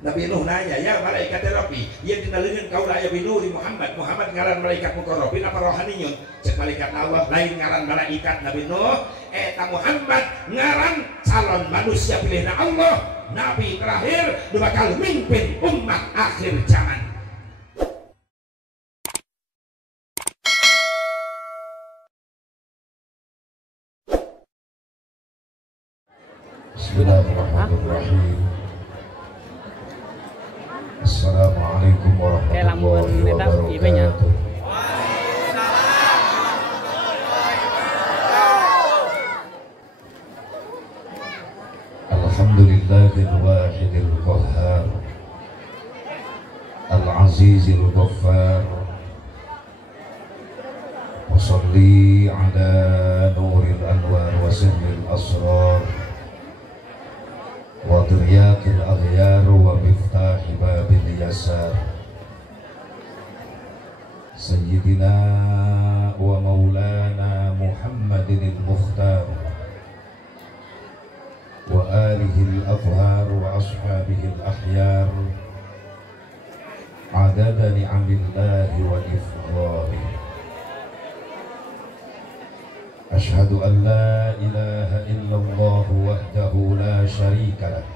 Nabi Nuh nanya, ya malaikat Rabbi, ya dinaleungeun kaula aya bi Nuri Muhammad, Muhammad ngaran malaikat muqarrabin apa rohaniyun? Cek malaikat Allah lain ngaran malaikat Nabi Nuh, eta Muhammad ngaran calon manusia pilihna Allah, nabi terakhir nu bakal mimpin umat akhir zaman. Bismillahirrahmanirrahim. Assalamualaikum warahmatullahi wabarakatuh. Alhamdulillahil wahidil qahhar, al-azizil ghaffar. Wa sholli ala nuril anwar wa sirril asrar wa diryaqil aghyar wa miftahi babil yasar Sayyidina wa maulana Muhammadin al-Mukhtar wa alihi al-athhar wa ashabihi al-akhyar adada ni'amillahi wa ifdhalih. Ashhadu an la ilaha illallah wahdahu la sharika lah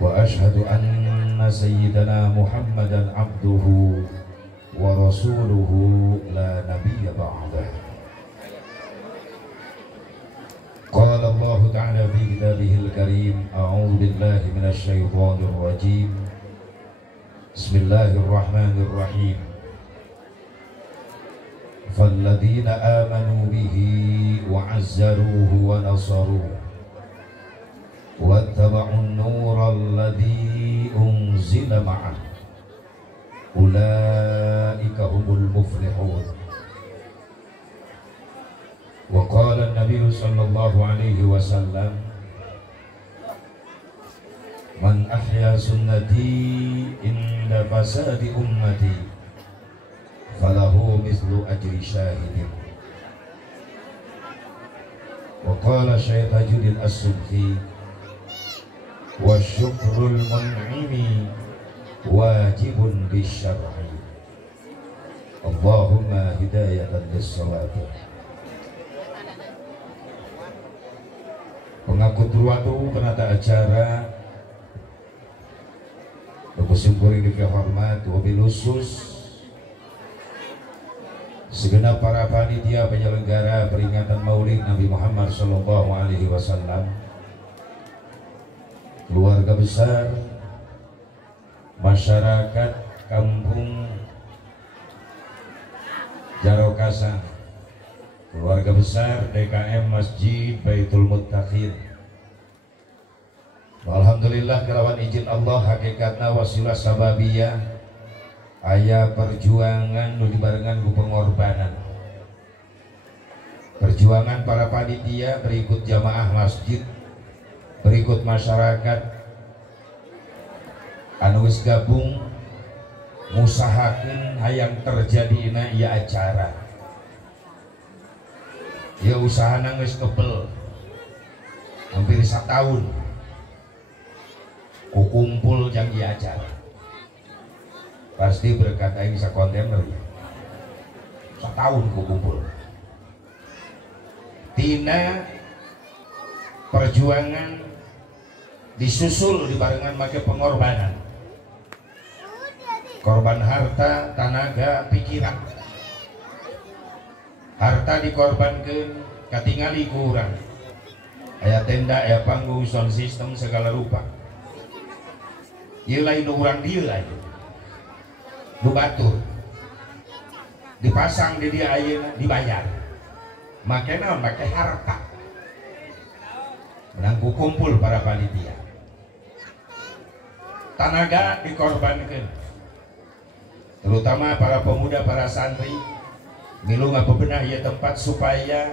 wa ashhadu anna sayyidana Muhammadan abduhu wa rasuluhu la nabiyya ba'dah. Qala Allah ta'ala fi kitabihil karim, a'udzu billahi minasy syaithanir rajim. Bismillahirrahmanirrahim. فالذين آمنوا به وعزروه ونصروه واتبعوا النور الذي أنزل معه أولئك هم المفلحون. وقال النبي صلى الله عليه وسلم من أحيا سنتي عند فساد أمتي falahu mislu ajri syahidin. Wa qala Syekh Tajuddin As-Subki wa syukrul mun'imi wajibun bisyar'i. Allahumma hidayatan lis-shawab. Pengaku turwatu penata acara berkumpul di hormat wabil khusus segenap para panitia penyelenggara peringatan Maulid Nabi Muhammad Sallallahu Alaihi Wasallam, keluarga besar, masyarakat kampung Jarokasa, keluarga besar DKM Masjid Baitul Muttaqin. Alhamdulillah kelawan izin Allah hakikatna wasilah sababiyah aya perjuangan nu dibarengan ku pengorbanan. Perjuangan para panitia berikut jamaah masjid, berikut masyarakat anu geus gabung ngusahakeun hayang terjadina ieu acara. Ieu usahana geus kebel hampir 1 tahun ku kumpul jang ieu acara. Pasti berkata ini kontainer ya. 1 tahun ku kumpul. Tina perjuangan disusul dibarengan make pengorbanan. Korban harta, tenaga, pikiran. Harta dikorbankeun katingali ku urang. Aya tenda, aya panggung, sound system segala rupa. Ieu lain urang dieu aja. Nu batur dipasang di dia ayeuna dibayar make naon make harta menang kumpul para panitia tenaga dikorbankan terutama para pemuda para santri milu ngabebenah ieu tempat supaya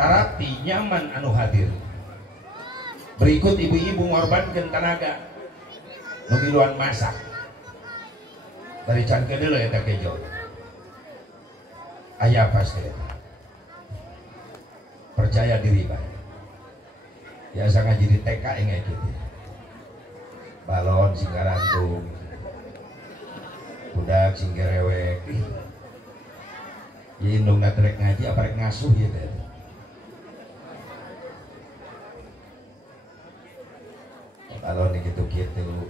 tarapi nyaman anu hadir. Berikut ibu-ibu ngorbankeun tenaga nu miluan masak dari can kedel eta kejo aya pasti percaya diri bae biasa ngaji di TK engke gitu balon sing garantung budak sing gerewek ya indung natrek ngaji apa rek ngasuh ya teh balon gitu-gitu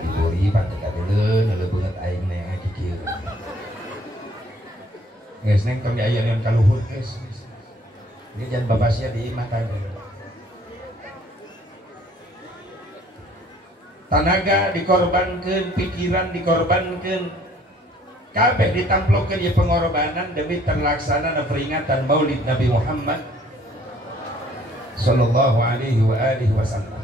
diburi pantek kadeuleun leuleum beungeut aing neng kikir geus neng tong aya yang kaluhur geus ini jangan babasnya di imah tangga tanaga dikorbankan, pikiran dikorbankan, kabeh ditamplokeun ieu pengorbanan demi terlaksana peringatan Maulid Nabi Muhammad sallallahu alaihi wa alihi wasallam.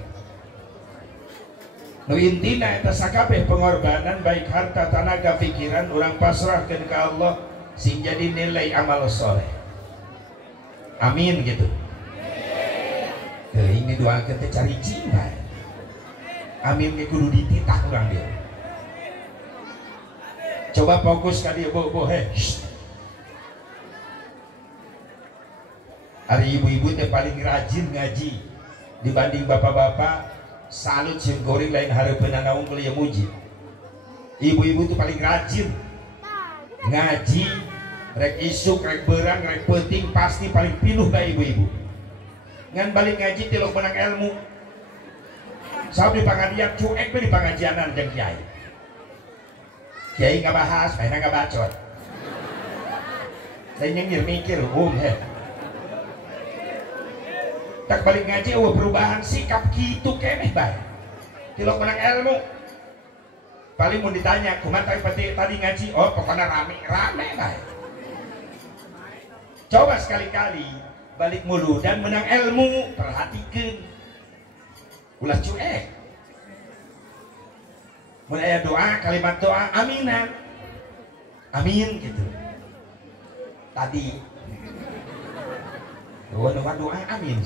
Nu intina eta sakabeh pengorbanan baik harta, tanaga, pikiran urang pasrahkeun ka Allah sing jadi nilai amal soleh. Amin gitu. Teuing didoakeun teh cari cimai. Amin ke kudu dititah orang dia. Coba fokus ka dia bobo hari ibu-ibu teh paling rajin ngaji dibanding bapak-bapak. Salut sieun goreng lain hareupeunna naung kuliah muji. Ibu-ibu tuh paling rajin ngaji, rek isuk, rek beurang, rek peuting pasti paling pinuh ka ibu-ibu. Ngan balik ngaji tilok menang ilmu. Sabdi pangadian cuek di pengajianan jeung kiai. Kiai ngabahas, maina ngabacot. Saya nyengir mikir, tak balik ngaji, perubahan sikap gitu keneh bae. Tilok menang ilmu. Paling mau ditanya, kumaha tadi ngaji? Oh, pokoknya rame bae. Coba sekali-kali balik mulu dan menang ilmu, perhatikan. Ulah cuek. Mulai doa, kalimat doa, aminan. Amin gitu. Tadi doa amin.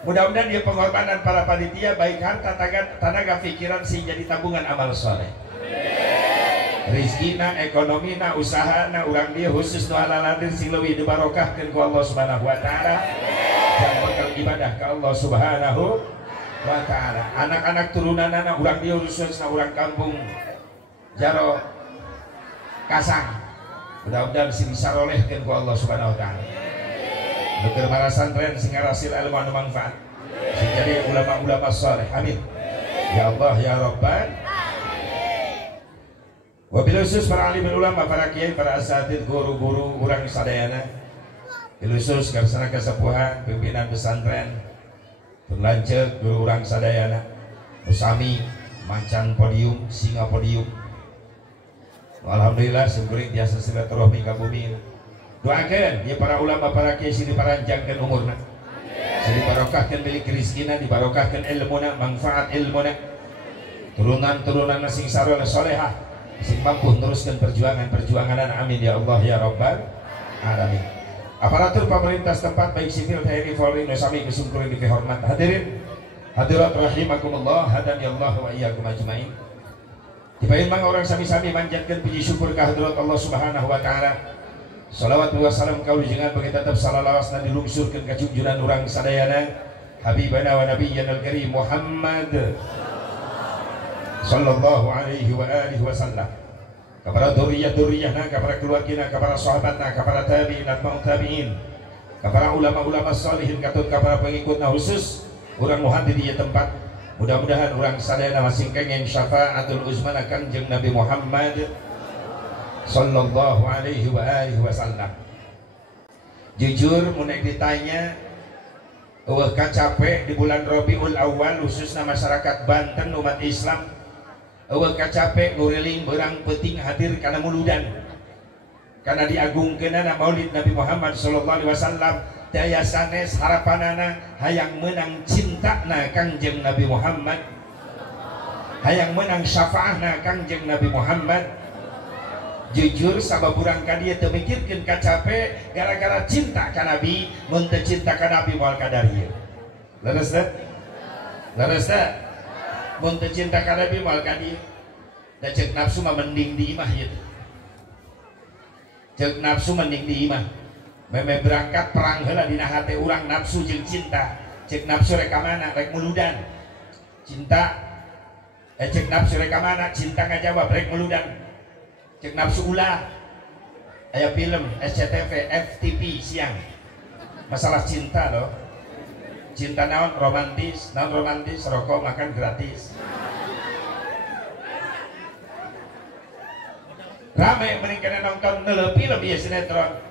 Mudah-mudahan dia pengorbanan para panitia baik harta, tenaga, pikiran sih jadi tabungan amal soleh. Rizkina, ekonomina, usahana, urang dia khusus nu halaladir sing leuwih dibarokahkeun ku Allah Subhanahu wa taala. Dan bekal ibadah ke Allah Subhanahu wa ta'ala. Anak-anak turunanana urang dia khususna urang kampung Jaro Kasang. Mudah-mudahan sing disarolehkeun ku Allah Subhanahu wa ta'ala. Dokter para santren sing ngarasil ilmu anu manfaat. Sing jadi ulama-ulama saleh. Amin. Ya Allah ya Rabbal. Wabil khusus para alim ulama, para kiai, para asatid, guru-guru urang sadayana. Khusus karsana kesepuhan pimpinan pesantren berlanjut guru urang sadayana usami mancan podium singa podium. Alhamdulillah syukuring biasa silaturahmi ka bumi. Doakeun dia para ulama para kiai sing diparanjangkeun umurna, sing dibarokahkeun milik rezekina, dibarokahkeun ilmuna, manfaat ilmuna, turunan-turunan sing sareng salehah sing mampu teruskeun perjuangan amin ya Allah ya Rabbal alamin. Aparatur pemerintah setempat baik sipil TNI Polri Nusami kesungkurin dihormat hadirin hadirat rahimakumullah hadani Allah wa iyyakum ajmain. Dipain mang orang sami-sami manjatkeun puji syukur ka hadirat Allah Subhanahu wa taala. Shalawat wa salam kaulujengan bagi tetap salawasna dilungsurkeun ka junjungan urang sadayana habibana wa nabiyyana al-karim Muhammad sallallahu alaihi wa alihi wasallam. Kepada duriyah-duriyahna, kepada keluargina, kepada sahabatna, kepada tabi'in dan tabi'in, kepada ulama-ulama salihin, kepada pengikutna khusus urang muhadir di tempat. Mudah-mudahan urang sadayana masing kenging syafaatul uzma Kanjeng Nabi Muhammad sallallahu alaihi wa alihi wasallam. Jujur mun ditanya eueuh capek di bulan Rabiul Awal khususna masyarakat Banten umat Islam. Eueuh capek nguriling beurang penting hadir kana muludan. Karena diagungkeunana Maulid Nabi Muhammad sallallahu alaihi wasallam daya sanes harapanana hayang menang cintana Kangjeng Nabi Muhammad. Hayang menang syafaahna Kangjeng Nabi Muhammad. Jujur sabab urang ka dieu teu mikirkeun capek gara-gara cinta ka Nabi, mun teu cinta ka Nabi moal kadar ieu. Leres teh? Leres teh? Mun teu cinta ka Nabi moal ka dieu. Da ceuk nafsu mah mending di imah ieu. Ceuk nafsu mending di imah. Meme berangkat perang heula dina hate urang nafsu jeung cinta. Ceuk nafsu rek ka mana? Rek muludan. cinta cek nafsu reka mana cinta ngajawab rek meludan cek nafsu ulah aya film SCTV FTP siang masalah cinta loh cinta naon romantis rokok makan gratis rame meningkatkan nonton film ya sinetron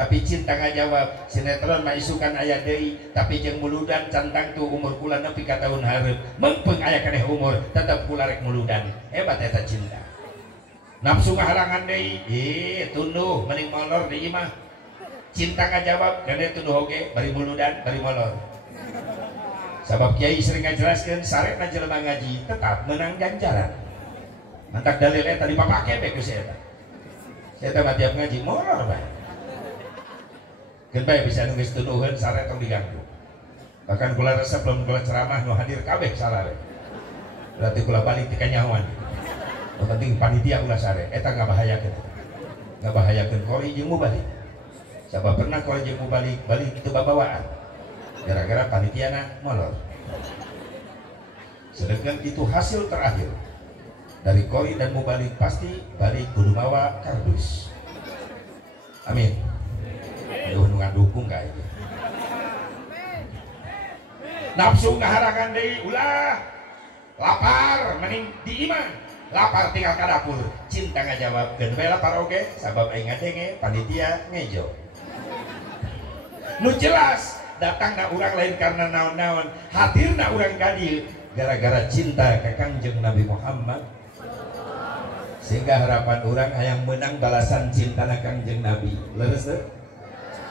tapi cinta ngajawab sinetron mah isukan aya deui tapi jeung muludan cantang tuh umur kula nepi ka tahun hareup mengpeung aya keneh umur tetep kula rek muludan hebat eta cinta nafsu ngahalangan deui tunduh mending molor deui mah cinta ngajawab keneh tunduh oge bari muludan bari molor sabab kiai sering ngajelaskeun saretna jelema ngaji tetap menang ganjaran mantak dalil eta dipapake bae ku saya eta mah tiap ngaji molor bae kenapa bisa nulis tuduhan sare tong diganggu bahkan kula resep belum kula ceramah nu hadir kabeh sarare berarti kula balik ti kanyahoan nu penting panitia ulah sare eta ngabahayakeun kori jeung mubalik sabab pernah kori jeung mubalik balik itu babawaan gara-gara panitiana molor sedangkan itu hasil terakhir dari kori dan mubalik pasti balik kudu mawa kardus amin aduh nungan dukung kayak gitu nafsu ngaharangan deui ulah lapar mending di imah lapar tinggal ka dapur cinta ngajawabkeun bae lapar oge sabab aing ngadenge panitia ngejo nu jelas datangna urang lain karena naon-naon hadirna urang ka dieu gara-gara cinta ka Kangjeng Nabi Muhammad sehingga harapan urang hayang menang balasan cintana Kangjeng Nabi leres teu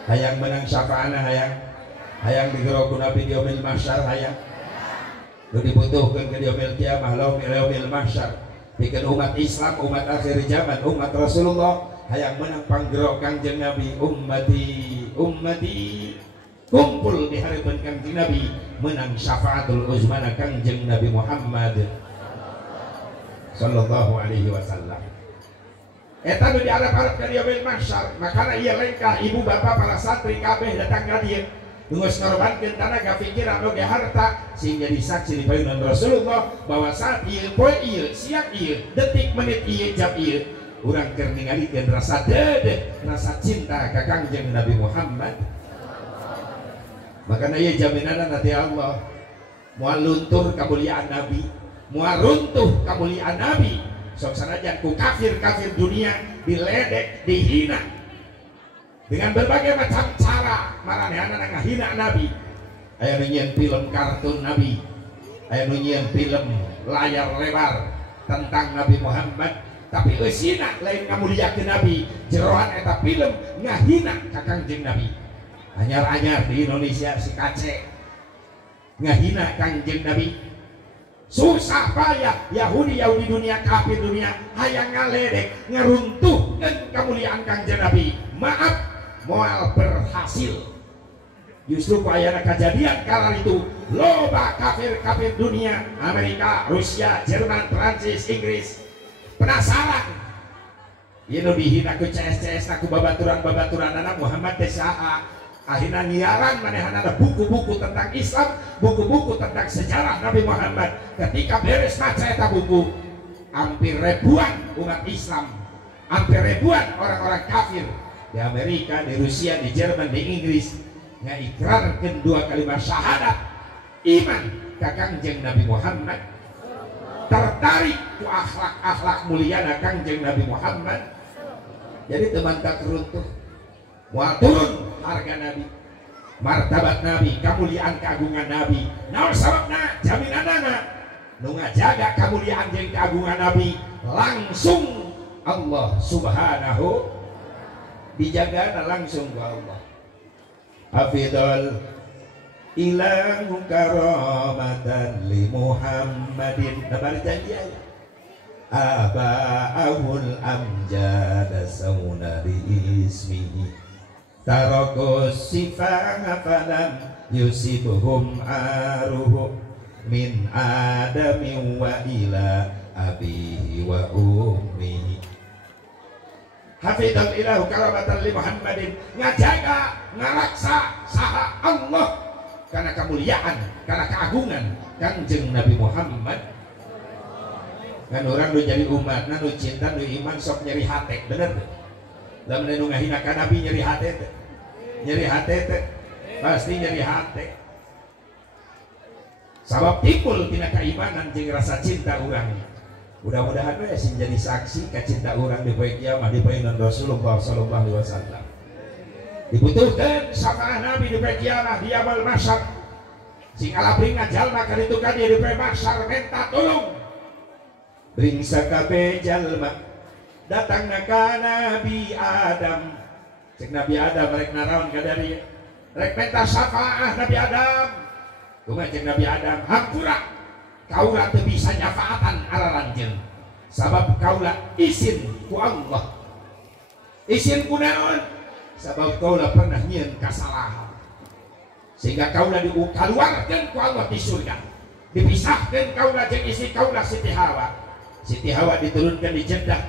hayang menang syafaatna hayang digeroku Nabi di yaumil mahsyar hayang nu dibutuhkeun ke yaumil kiamah yaumil mahsyar pikeun umat Islam umat akhir zaman umat Rasulullah hayang menang panggerok Kangjeng Nabi ummati kumpul di harapan Kangjeng Nabi menang syafaatul uzmana Kangjeng Nabi Muhammad sallallahu alaihi wasallam eta nu diarep-arep ka yaumil mahsyar makana ieu lengkah ibu bapak para santri kabeh datang ka dieu geus ngorbankeun tanaga pikiran oge harta sehingga disaksi di payunan Rasulullah bahwa saat ieu poe ieu siang ieu detik menit ieu jam ieu urang keur ningalikeun rasa dedeh rasa cinta ka Kangjeng Nabi Muhammad makana ieu jaminanna ti Allah moal luntur kamuliaan Nabi moal runtuh kamuliaan Nabi sok sanajan ku kafir-kafir dunia diledek, dihina dengan berbagai macam cara maranehana ngahina Nabi aya nu nyieun film kartun Nabi aya nu nyieun film layar lebar tentang Nabi Muhammad tapi eusina lain ngamuliakeun Nabi jeroan eta film ngahina ka Kangjeng Nabi anyar-anyar di Indonesia si kace ngahina Kangjeng Nabi susah payah Yahudi dunia kafir dunia hayang ngaledek ngeruntuhkeun kemuliaan Kangjeng Nabi maaf moal berhasil justru payana kejadian kala itu loba kafir dunia Amerika, Rusia, Jerman, Prancis, Inggris penasaran ieu nu dihina ku CS ku babaturan anak Muhammad teh saha akhirnya nyiaran manehana buku-buku tentang Islam, buku-buku tentang sejarah Nabi Muhammad. Ketika beres maca eta buku, hampir ribuan umat Islam, hampir ribuan orang-orang kafir di Amerika, di Rusia, di Jerman, di Inggris ngaikrarkeun dua kalimat syahadat iman ka Kangjeng Nabi Muhammad, tertarik ku akhlak muliana Kangjeng Nabi Muhammad. Jadi teman tak runtuh moal turun harga Nabi martabat Nabi kamuliaan keagungan Nabi naon sababna jaminanana nu ngajaga kamuliaan jeung keagungan Nabi langsung Allah subhanahu dijagana langsung ku Allah hafidhal ilahu karamatan li Muhammadin nabar janji aya aba'ahul amjad sauna di ismihi tarakus sifaha falam yusibuhum aruhu min adami wa ila abihi wa ummihi hafidhal ilahu karamatan li Muhammadin ngajaga ngaraksa saha Allah karena kemuliaan karena keagungan Kanjeng Nabi Muhammad. Kan orang nu jadi umat, nu cinta, nu iman sok nyeri hati, bener tuh. Lamun nu ngahina ka Nabi nyeri hati teh. Nyeri hati teh pasti nyeri hati. Sabab timbul tina keimanan jeung rasa cinta urang. Mudah-mudahan we sing jadi saksi ka cinta urang di poe kiamat di poe Rasulullah sallallahu alaihi wasallam. Dibutuhkeun syafaat Nabi di poe kiamat di yaumul mahsyar. Sing alabringan jalma ka ditu ka di poe mahsyar minta tulung. Bring sakabe jalma datangna ka Nabi Adam. Cek Nabi Adam rek naraon ka dari rek minta syafaat Nabi Adam. Kumaha cek Nabi Adam, hampura kaulah teu bisa nyafaatan araranjeun. Sabab kaulah izin ku Allah. Izin ku naon? Sabab kaulah pernah nyieun kasalahan. Sehingga kaulah dikeluarkeun ku Allah di surga. Dipisahkeun kaulah jeung istri kaulah Siti Hawa. Siti Hawa diturunkan di Jeddah.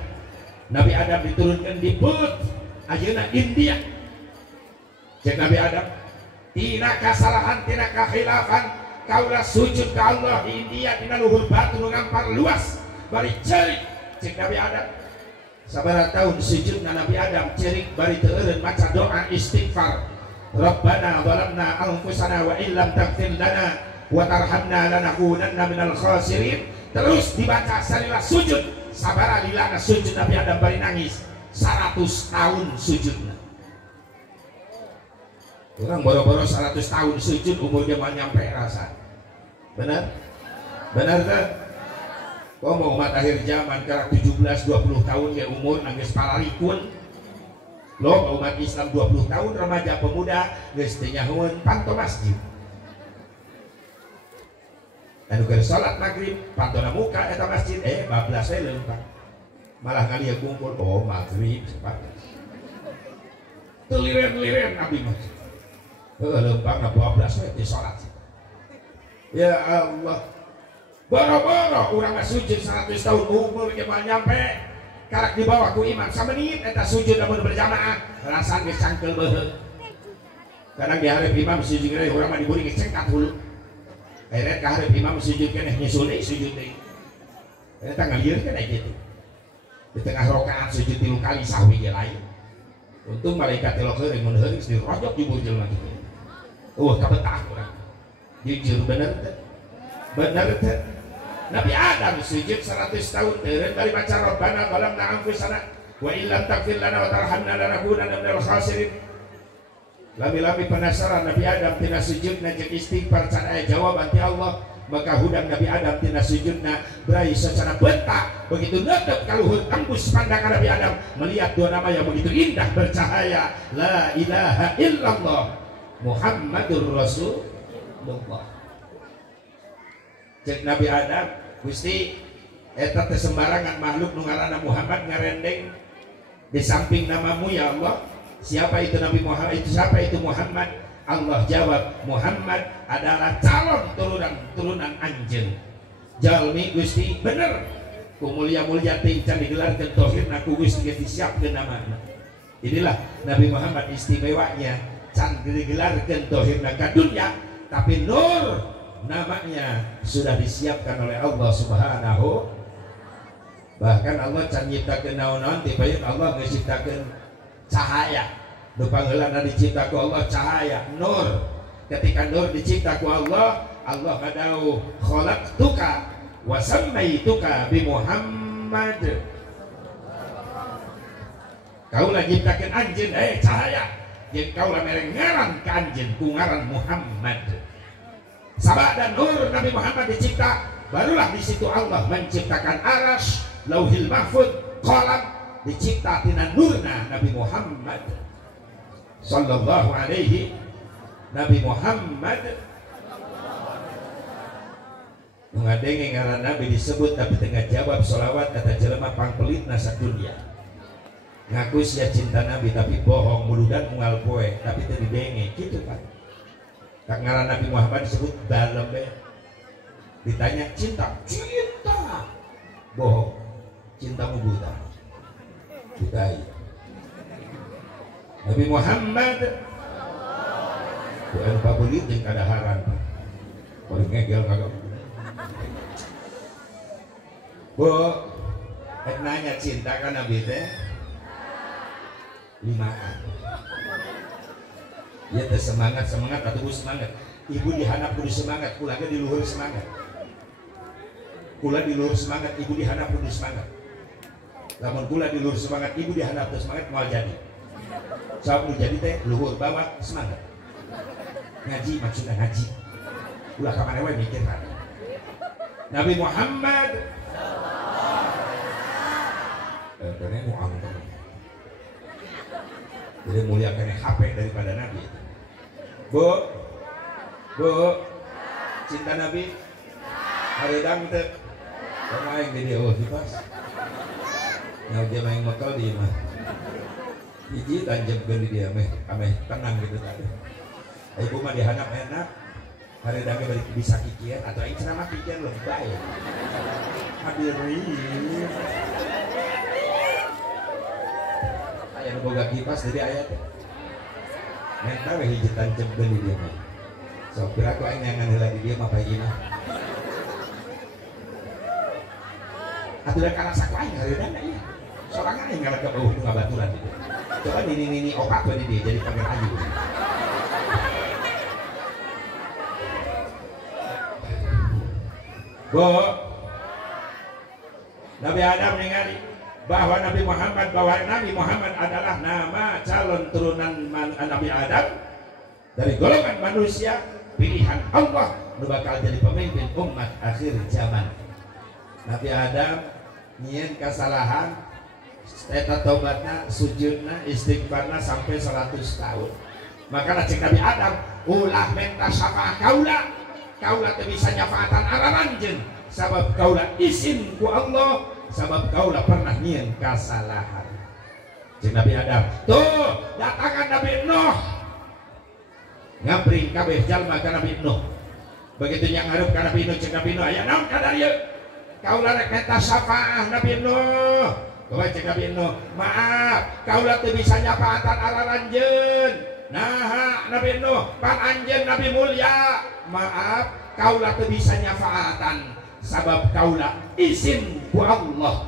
Nabi Adam diturunkan di Bud. Ayeuna India. Cek Nabi Adam, tina kasalahan, tina kakhilafan, kaulah sujud ke Allah di India tina luhur batu nu ngampar luas bari cerik. Cek Nabi Adam, sabaraha tahun sujud Nabi Adam cerik bari teu eureun maca doa istighfar. Rabbana zalamna anfusana wa illam taghfir lana wa tarhamna lanakunanna minal khasirin. Terus dibaca salila sujud. Sabaraha lilana sujud Nabi Adam bari nangis 100 tahun sujudna. Orang boro-boro 100 tahun sujud umurnya mau nyampe rasa. Benar? Benar kan? Kau mau umat akhir zaman karak 17-20 tahun ya umur nangis palarikun. Lo umat Islam 20 tahun remaja pemuda geus teu nyahoeun panto masjid. Anu keur salat magrib pantona muka eta masjid bablas we leumpang. Malah kali kumpul magrib cepat. Teu liren-liren abdi mah. Lempang na 12 menit di sholat. Ya Allah, boro-boro urang sujud 100 tahun umur geus nyampe karak di bawah ku imam samenit eta sujud lamun berjamaah rasan geus cangkeul beuheung. Kadang di hareup imam sujud ge urang mah diburi geus cengkat hulu. Akhirnya ka hareup imam sujud keneh nyusul deui sujud deui. Eta ngalieur kan kitu. Di tengah rakaat sujud 3 kali sahwi ge lain. Untung malaikat teh leukeung mun heureus dirojok di bujul mah kitu. Kabetah orang jujur bener teh. Nabi Adam sujud 100 tahun teureun bari baca Rabbana zalamna anfusana wa illam taghfir lana wa tarhamna lanakunanna minal khasirin. Lami-lami penasaran Nabi Adam tina sujudna jeung istighfar can aya jawaban ti Allah, maka hudang Nabi Adam tina sujudna berai secara bentak begitu neutep ka luhur tembus pandangan Nabi Adam melihat dua nama yang begitu indah bercahaya, la ilaha illallah Muhammadur Rasulullah. Cek Nabi Adam, Gusti eta teh sembarangan makhluk nu ngaranna Muhammad ngarendeng di samping namamu ya Allah. Siapa itu Nabi Muhammad? Siapa itu Muhammad? Allah jawab, Muhammad adalah calon turunan anjeun. Jalmi Gusti bener. Ku mulia-mulia ting can digelarkeun tauhidna ku Gusti geus disiapkeun namana. Inilah Nabi Muhammad istimewanya. Can digelarkeun tauhidna ka dunya tapi nur namanya sudah disiapkan oleh Allah Subhanahu. Bahkan Allah can nyiptakeun naon-naon ti baeut Allah geus ciptakeun cahaya. Nu pangeulana dicipta ku Allah cahaya, nur. Ketika nur dicipta ku Allah, Allah ngadauh khalaqtuka wa sammaituka bi Muhammad. Kaulah nyiptakeun anjeun cahaya. Yang kau lah mereng ngaran ke anjeun ku ngaran Muhammad. Sabab dan nur Nabi Muhammad dicipta, barulah di situ Allah menciptakan arsy, lauhil mahfuz, qalam dicipta tina nurna Nabi Muhammad sallallahu alaihi Nabi Muhammad. Ngadenge ngaran Nabi disebut tapi tengah jawab sholawat kata jelema pangpelitna sadunya. Ngaku sia cinta Nabi tapi bohong muludan unggal poe tapi teu didenge kitu Pak. Tak ngaran Nabi Muhammad disebut dalem ditanya cinta bohong, cintamu buta budaya. Nabi Muhammad bukan pabulit yang kadaharan paling ngegel kagak Bu, nanya cinta kan Nabi teh 5an. Ya teh semangat atau semangat. Ibu dihanap kudu semangat, kula di luhur semangat. Kula di luhur semangat, ibu dihanap kudu semangat. Lamun kula di luhur semangat, ibu dihanap terus semangat mau jadi. Saat nu jadi teh luhur bawa semangat. Ngaji maksudnya ngaji. Kula ka mana we mikir kan. Nabi Muhammad karena Muhammad. Jadi muliakan HP daripada Nabi. Bu, cinta Nabi. Haridang teh. Pemain di dia pas. Nah dia main motor di mah. Hiji tanjepkeun di dia ameh tenang gitu tadi. Ibu mah dihanap enak. Haridang balik bisa kikian atau aing ceramah kikian lebih baik. Hadirin. Aya nu boga kipas dari ayat teh. Menta we hiji tanjepkeun di dia mah. Sok kira ku aing ngangan heula di dia mah bae ieu. Aturan kana saku aing hareudang ieu. Sorangan aing ngalegep eueuh nu ngabaturan di dia. Coba nini opat we di dia jadi panggil ayu. Bu, Nabi Adam ningali bahwa Nabi Muhammad adalah nama calon turunan Nabi Adam dari golongan manusia pilihan Allah nu bakal jadi pemimpin umat akhir zaman. Nabi Adam nyieun kesalahan, eta tobatna, sujudna, istighfarna sampai 100 tahun. Maka cek Nabi Adam ulah minta syafaat kaula teu bisa nyafaatan araranjeun sabab kaula izin ku Allah, sabab kaula pernah nyieun kasalahan. Cek Nabi Adam, tuh datangan Nabi Nuh ngabring kabeh jalma ka Nabi Nuh. Begitu nya ngarup ka Nabi Nuh, cek Nabi Nuh aya naon ka dieu? Kaula rek minta syafaat Nabi Nuh. Coba cek Nabi Nuh, maaf kaula teu bisa nyafaatan araranjeun. Nah Nabi Nuh pan anjeun Nabi mulia, maaf kaula teu bisa nyafaatan sabab kaula izin ku Allah.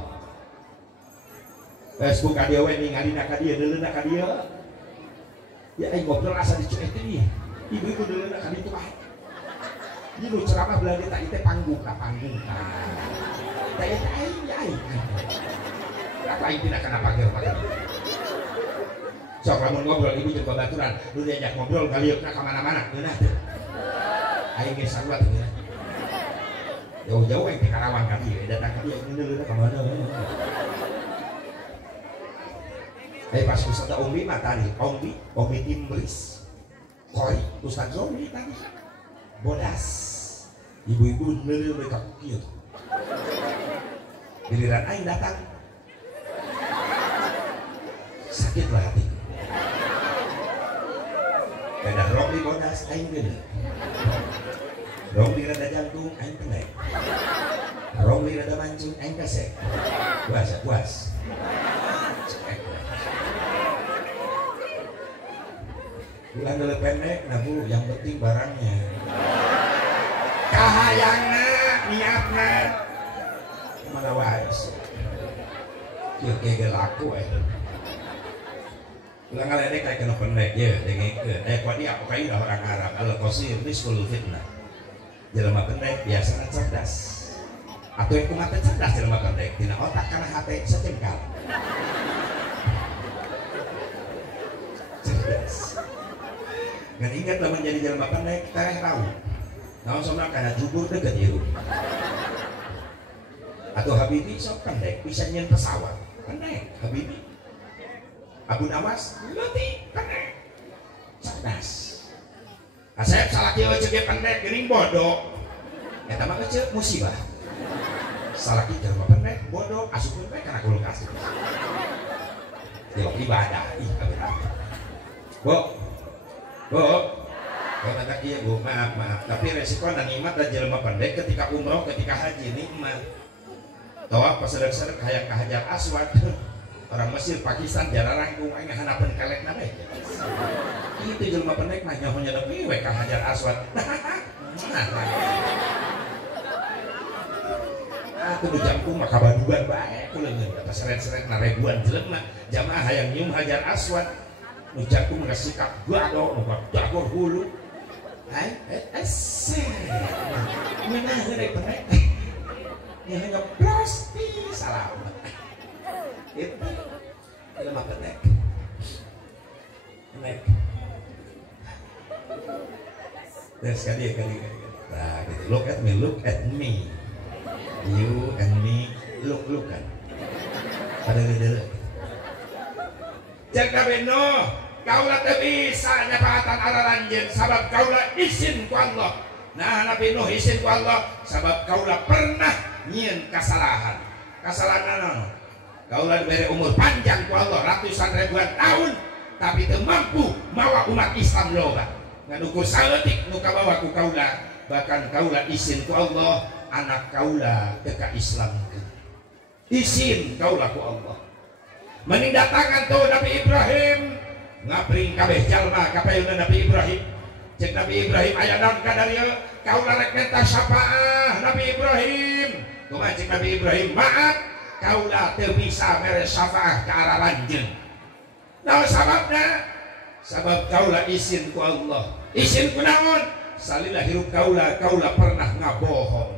Facebook ka dieu we ningalina ka dieu, deuleuhna ka dieu. Ya aing ngobrol asa dicuek teh ieu. Ibu-ibu deuleuhna ka ditu bae. Ieu nu ceramah Belanda teh teh panggung ka panggung ka. Teh aing ya aing. Apa aing tidak kana pager-pager. Sok lamun ngobrol ibu jeung babaturan, lu diajak ngobrol galieukna ka mana-mana, geunah teh. Aing ge sarua teh. Jauh-jauh yang di Karawang ka dieu, datang ka dieu ngeuleuh ka mana. Pas Ustaz Omri mah tadi, Omri Timbris. Koi Ustaz Omri tadi. Bodas. Ibu-ibu ngeuleuh mereka kieu. Giliran aing datang. Sakitlah hati. Kada rok di bodas aing geuleuh. Rok di rada jantung aing pendek. Rok di rada mancung aing kasek. Puas. Bulan dulu pendek, nah bu, yang penting barangnya. Kahayangna, niatna, mana wais. Kira-kira laku Ulang kali kayak kena pendek ya, dengan kuat dia apa kayak orang Arab, kalau kosir ini sekolah fitnah. Jelema pendek biasanya cerdas, atau yang kumate cerdas jelema pendek, tidak otak karena hati secengkal. Cerdas. Ngan ingat lah menjadi jelema pendek, tereh tahu. Naon somna karena jujur dekat ieu. Atau Habibi sok pendek bisa nyen pesawat, pendek Habibi. Abu Nawas, lebih pendek, cerdas. Asep salah kieu cek pendek, geuning bodoh. Eta mah cek musibah. Salah kieu jelema pendek, bodoh, asupkeun we kana kulkas. Jawab ibadah, ih kabeh. Bu, kalau kata dia bu, maaf, tapi resiko dan nikmat dan jelema pendek ketika umroh, ketika haji nikmat. Tawaf pasedek-sedek kayak ke Hajar Aswad. Orang Mesir, Pakistan, jarang ku aing hanapeun kelekna bae. Itu jelema pendek mah nyahonya nepi we ka Hajar Aswad. Kudu jamku mah kabaduan bae kuleungeun eta seret-seret na ribuan jelema jamaah hayang nyium hajar aswad nu jamku mah sikap gado nu dagor hulu ai ese mana heureuy penek nya nyoplos salam itu lemah penek dan sekali nah gitu look at me you and me look kan pada gede jaga beno kaulah teu bisa nyapaatan araranjeun sabab kaulah izin ku Allah nah Nabi Nuh izin ku Allah sabab kaulah pernah nyieun kasalahan naon kaulah diberi umur panjang ku Allah ratusan ribuan tahun tapi teu mampu mawa umat Islam loba nganukur saeutik nu kabawa ku kaulah bahkan kaulah izin ku Allah anak kaulah teka Islam izin kaulah ku Allah menindatangan tuh Nabi Ibrahim ngabring kabeh jalma kapayuna Nabi Ibrahim cek Nabi Ibrahim aya naon kadarieu kaulah rek minta syafaat Nabi Ibrahim kumaha cek Nabi Ibrahim maaf kaulah teu bisa mere syafaat ka araranjeun naon sababna sabab kaulah izin ku Allah izin ku naon salila hirup kaulah pernah ngabohong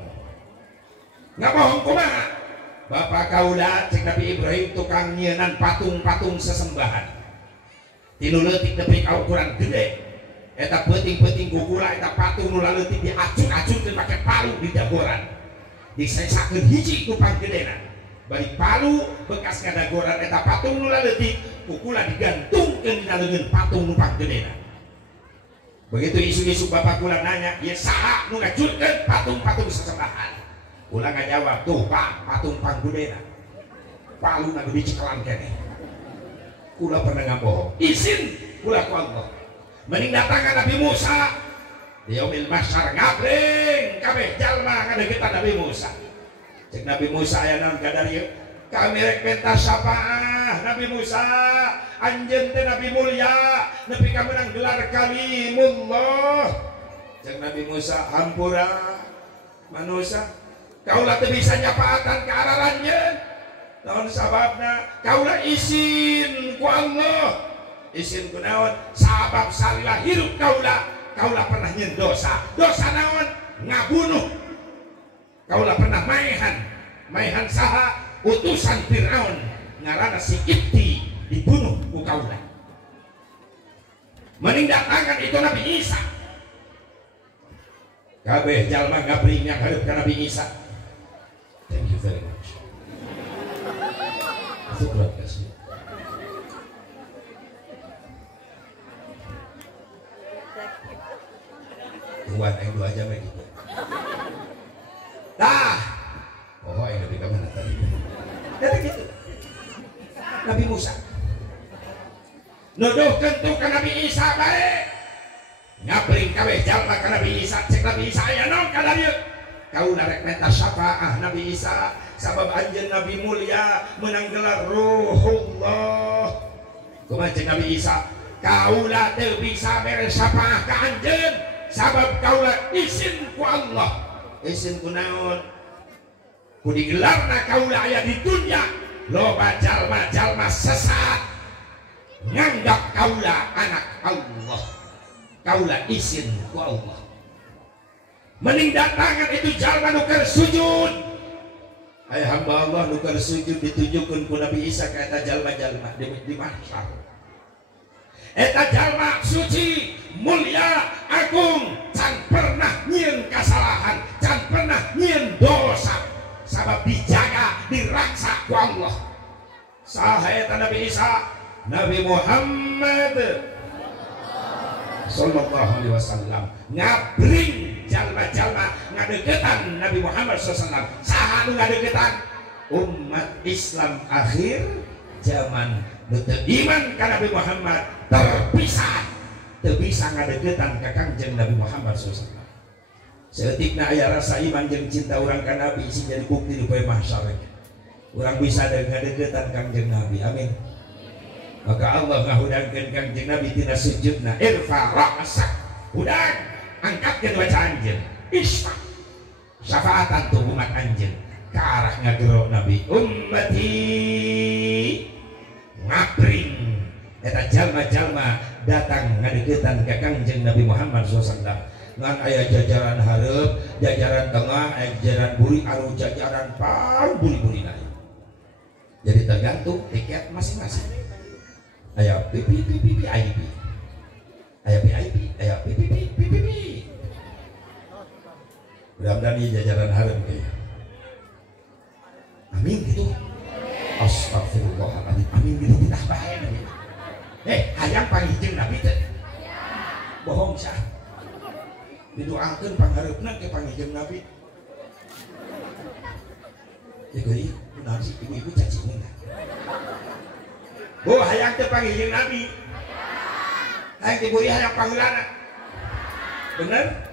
kumaha bapak kaulah cek Nabi Ibrahim tukang nyieunnan patung-patung sesembahan tinu leutik nepi ka ukuran gede eta peuting-peuting kukula eta patung nu leutik diacur-acurkeun make palu di dagoran disesakeun hiji ku panggedena bari palu bekas ngadagoran eta patung nu leutik kukula digantungkeun dina leungeun patung nu panggedena begitu isu-isu bapak kula nanya ieu saha nu ngacurkeun patung-patung sesembahan kula ngajawab tuh pak patung panggedena palu na gede cikelan keneh kula pernah ngabohong izin kula ku Allah menindatangan Nabi Musa di yaumil mahsyar ngabring kabeh jalma ngadegetan Nabi Musa cek Nabi Musa aya naon kadarieu kami rek minta syafaat Nabi Musa anjeun teh Nabi mulia nepi ka meunang gelar kalimullah cek Nabi Musa hampura manusia kaulah teu bisa nyapaatan ka araranjeun naon sababna kaulah izin ku Allah izin ku naon sabab salila hirup kaulah pernah nyieun dosa naon ngabunuh kaulah pernah maehan saha utusan Firaun ngaranna si Ibti dibunuh ku kaulah menindatangan itu Nabi Isa kabeh jalma ngabring yang hareup ka Nabi Isa. Thank you very much. Terima kasih. Buat yang 2 jam lagi. Dah. Oh, yang lebih kemana tadi? Jadi gitu. Nabi Musa. Nuduhkeun tuh ka Nabi Isa bae. Ngabring kabeh jalma ka Nabi Isa, cek Nabi Isa aya naon kadarieu? Kaulah rek minta syafaat Nabi Isa sabab anjeun Nabi mulia meunang gelar Ruhullah. Kumaha cek Nabi Isa? Kaulah teu bisa mere syafaat ka anjeun sabab kaulah izin ku Allah. Izin ku naon? Ku digelarna kaulah aya di dunya loba jalma-jalma sesat nganggap kaulah anak Allah. Kaulah izin ku Allah. Menindatangan itu jalma nu keur sujud. Hai hamba Allah nu keur sujud ditunjukkeun ku Nabi Isa ka eta jalma-jalma di mahsyar. Eta jalma suci, mulia, agung, can pernah nyieun kasalahan, can pernah nyieun dosa. Sabab dijaga, diraksa ku Allah. Saha eta Nabi Isa? Nabi Muhammad sallallahu alaihi wasallam ngabring jalma-jalma ngadegetan Nabi Muhammad SAW. Saha nu ngadegetan? Umat Islam akhir zaman nu teu iman ka Nabi Muhammad terpisah, teu bisa ngadegetan ka Kangjeng Nabi Muhammad SAW. Seetikna aya rasa iman jeung cinta urang ka Nabi sing jadi bukti di poe mahsyar. Urang bisa ngadegetan Kangjeng Nabi. Amin. Maka Allah ngahudangkeun Kangjeng Nabi tina sujudna irfa ra'sak hudang angkatkeun waca anjeun isfa syafaatan tu umat anjeun ka langkah ngagero Nabi ummati ngapring eta jalma-jalma datang ngadeukeutan ka Kangjeng Nabi Muhammad SAW ngan aya jajaran hareup, jajaran tengah, jajaran buri anu jajaran paling buri-buri lain. Jadi tergantung tiket masing-masing. Aya VIP, aya VIP, aya PPP. Mudah-mudahan ini jajaran hareup kayaknya. Amin gitu. Astagfirullahaladzim. Amin gitu tidak baik. Hayang panggil Nabi teh. Bohong sah. Didoakan pangharepna ke panggil Nabi. Jadi, benar sih ibu-ibu cacing enggak? Hayang teh panggil Nabi. Hayang diburi hayang panggilana. Bener?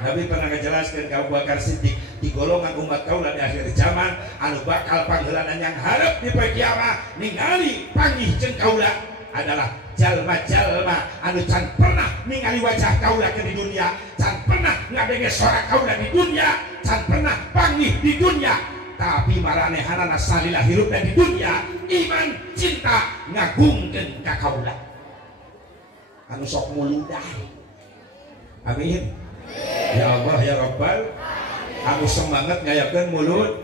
Nabi pernah menjelaskan ke Abu Bakar Siddiq di golongan umat kaula di akhir zaman anu bakal panggilanan yang harap di kiamat ningali panggih jeung kaula adalah jalma-jalma anu can pernah ningali wajah kaula ke di dunia, can pernah ngadenge suara kaula di dunia, can pernah panggih di dunia, tapi maranehanana salila hirupna di dunia iman cinta ngagungkeun ka kaula anu sok muludah. Amin. Ya Allah ya Rabbal, aku semangat ngayakeun mulut.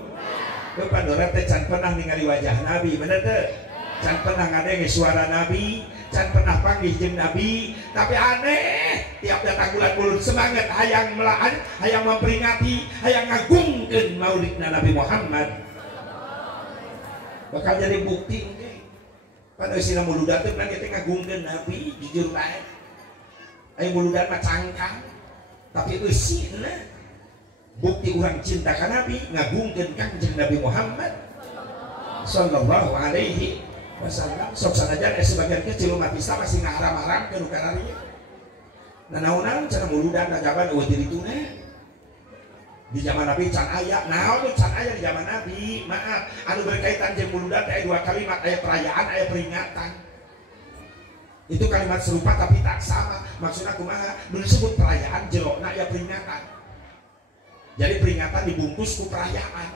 Kepandoran teh can pernah ningali wajah Nabi, bener teh? Can pernah ngadenge suara Nabi, can pernah panggih jeung Nabi, tapi aneh tiap datang bulan mulut semangat hayang melaan, hayang memperingati, hayang ngagungkeun maulidna Nabi Muhammad. Bakal jadi bukti engke. Pada sina muludan teh kan kita ngagungkeun Nabi, jujur bae. Aya muludan mah cangkang. Tapi usina bukti orang cinta ka Nabi ngagungkeun Kangjeng Nabi Muhammad sallallahu alaihi wasallam. Sok sanajan sebagian kecil umat Islam masih ngaharam-haramkeun ka Nabi. Nah naon-naon cenah muludan ngajaban eueuh diri tuna. Di zaman Nabi can aya, naon can aya di zaman Nabi? Maaf, anu berkaitan jeung muludan aya dua kalimat, aya perayaan, aya peringatan. Itu kalimat serupa tapi tak sama. Maksudnya kumaha? Disebut perayaan jerokna ya peringatan. Jadi peringatan dibungkus ku perayaan.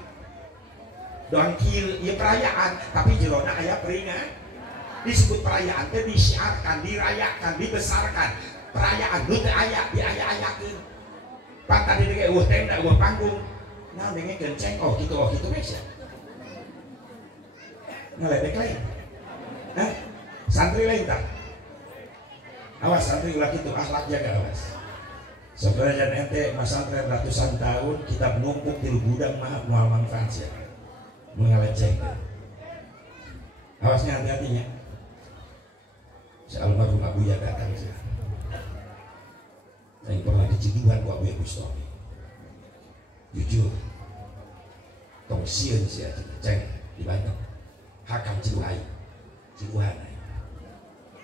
Doang kieu ya perayaan, tapi jerokna aya peringat. Disebut perayaan teh disiarkan, dirayakan, dibesarkan. Perayaan nu teh aya diaya-ayakeun. Pan tadi ge eueuh tenda, eueuh panggung. Nah denge kenceng gitu wes ya. Ngaledek lain. Santri lain tak? Awas santri ulah itu akhlak jaga awas. Sebenarnya ente masantren ratusan tahun kita menumpuk di gudang maaf mual manfaat ya. Mengalecek. Awasnya hati-hatinya. Si almarhum Abu Ya datang sih. Yang pernah diciduhan ku Abu Ya Bustami. Jujur. Tong sieun sia ceng di Bandung. Hakam Ciluhai. Ciluhan.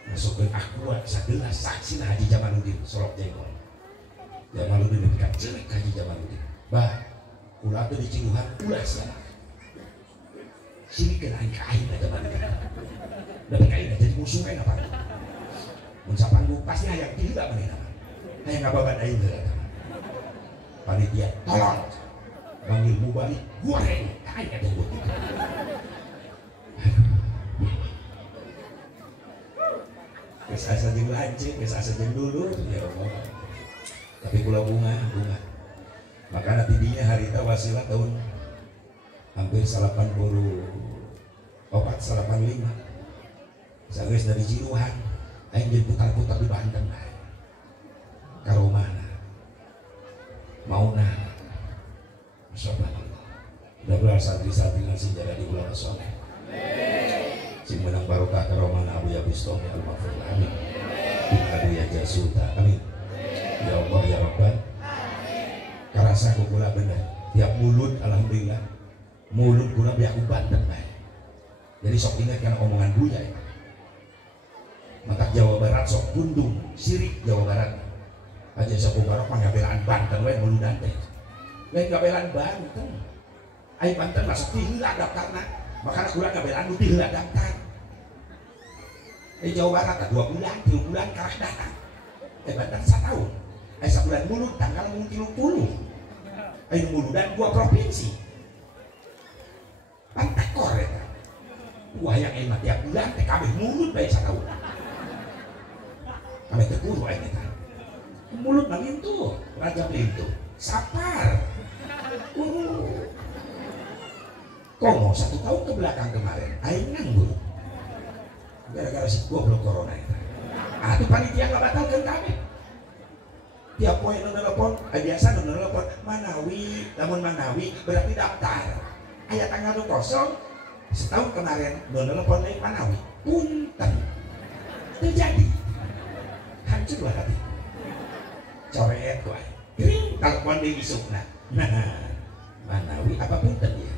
Masukkan aku sagelas saksi Haji Jamaluddin sorok jengkol. Jamaluddin dekat jelek Haji Jamaluddin. Bah, ulah tuh di Ciluhan ulah salah. Sini kena aing aja Jamaluddin. Tapi kain jadi musuhnya apa? Mencapan lu pasti hayang tidak mana nama. Hayang ngababan aing teh. Panitia tolong panggil mubalik goreng aing ada buat itu. Asa jeung lancing, asa jeung dulu ya Allah. Tapi kula bunga. Maka nanti dinya harita wasilah tahun hampir 84 85. Sageus dari Ciluhan, aing jadi putar-putar di Banten bae. Ka rumahna. Mauna. Masyaallah. Mudah-mudahan santri-santri ngasih jalan di bulan soleh. Sing menang barokah karomana Abu Ya Bustami al-Mafrul amin. Abu Ya Jasuta amin. Ya Allah ya Rabbal. Karasa ku kula bener. Tiap mulut alhamdulillah. Mulut kula biar aku Banten bae. Jadi sok ingat kan omongan buya ya. Maka Jawa Barat sok gundung, sirik Jawa Barat. Aja sok barok mah ngabelaan Banten we muludan teh. Lain ngabelaan Banten. Ai Banten masuk tiheula daftarna. Makanya kula ngabelaan nu tiheula daftar. Jawa Barat 2 bulan, 3 bulan karah datang. Banten 1 tahun. Sabulan mulut tanggal 30. Muludan 2 provinsi. wah yang emak tiap bulan teh kabeh mulut bae satahun kabeh teu guru aing eta mulut na lintu raja lintu sapar komo 1 tahun ke belakang kemarin aing nganggur gara-gara si goblok corona itu. Atuh panitia ngabatalkeun kabeh. Tiap poe nu nelpon, biasa nu nelpon Manawi, lamun Manawi berarti daftar. Aya tanggal nu kosong. Setahun kemarin nu nelpon deui Manawi. Punten. Terjadi. Hancur lah hati. Coret wae. Kering telepon deui isukna. Nah, Manawi apa punten ya?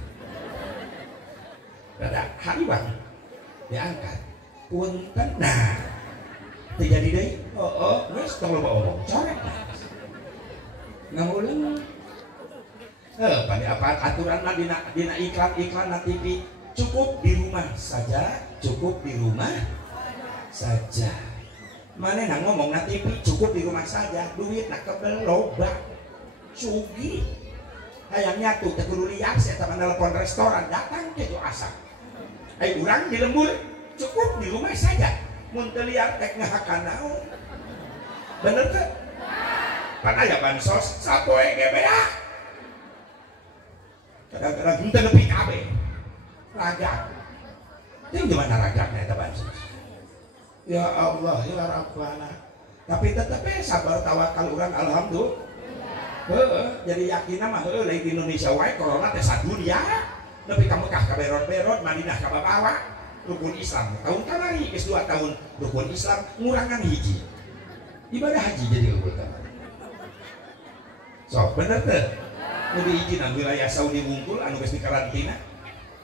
Rada hariwang diangkat. Punten, nah terjadi deh, wes tong loba omong, coret lah ngamuleun pada apa aturan mah dina iklan na TV cukup di rumah saja manehna ngomong na TV cukup di rumah saja duit nak kebel loba sugi hayang nyatu teh kudu liar saya teman telepon restoran datang ke itu asap urang di lembur cukup di rumah saja mun teu liar tek ngahakan naon bener teu pan aya bansos sapoe ge bea kadang-kadang henteu nepi kabeh ragak teu gimana ragakna eta bansos ya Allah ya Rabbana tapi tetep sabar tawakal urang alhamdulillah jadi yakin mah lain di Indonesia wae corona teh sadunia nepi ka Mekah ka berot-berot Madinah ka babawa rukun Islam tahun kamari geus 2 tahun rukun Islam ngurangan hiji ibadah haji jadi rukun kamari so bener teh nu diizin wilayah Saudi wungkul anu geus dikarantina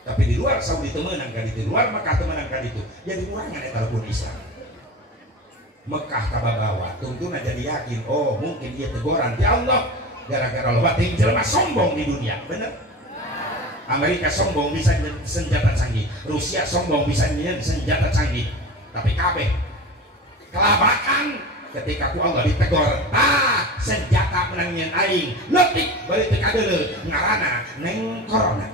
tapi di luar Saudi teu meunang ka ditu luar Mekah teu meunang ka ditu jadi ngurangan eta rukun Islam Mekah ka babawa tuntuna jadi yakin oh mungkin ieu teguran ti Allah gara-gara loba teuing jelema sombong di dunia bener Amerika sombong bisa senjata canggih, Rusia sombong bisa senjata canggih, tapi kabeh kelabakan ketika ku Allah ditegur, senjata menangin aing, letik balik teu kadeuleu ngaranna neng corona.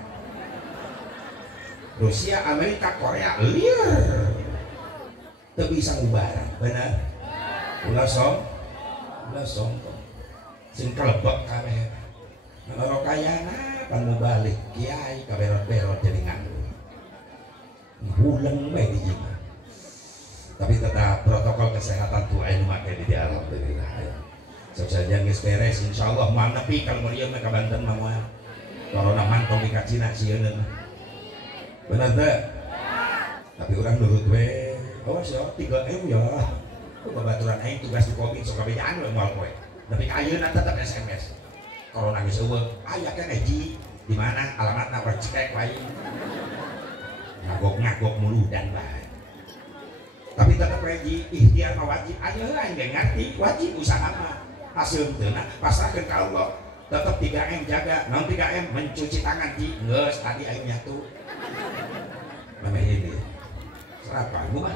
Rusia, Amerika, Korea liar, teu bisa ngubaran, bener? Ulah sombong, sing kelebek kabeh, naloro kayana. Pan mau balik kiai ka berot-berot jadi nganggur huleng bae di jiwa tapi tetap protokol kesehatan tuh anu make di alhamdulillah saja geus beres insyaallah moal nepi kalau mau ieu mah ka Banten mah moal corona mantong di ka Cina sieun bener teh tapi urang nurut we awas ya 3M ya babaturan aing tugas di Covid sok kabejaan we moal poe tapi ka ayeuna tetep SMS corona geus eueuh aya keneh ji di mana alamatna urang cek wae ngagok mulu dan bae tapi tetep we ji ikhtiar mah wajib aya aing ge ngarti wajib usaha mah hasil teu na pasrahkeun ka Allah tetep 3M jaga naon 3M mencuci tangan ji geus tadi aing nyatu mana ini serapa nu mah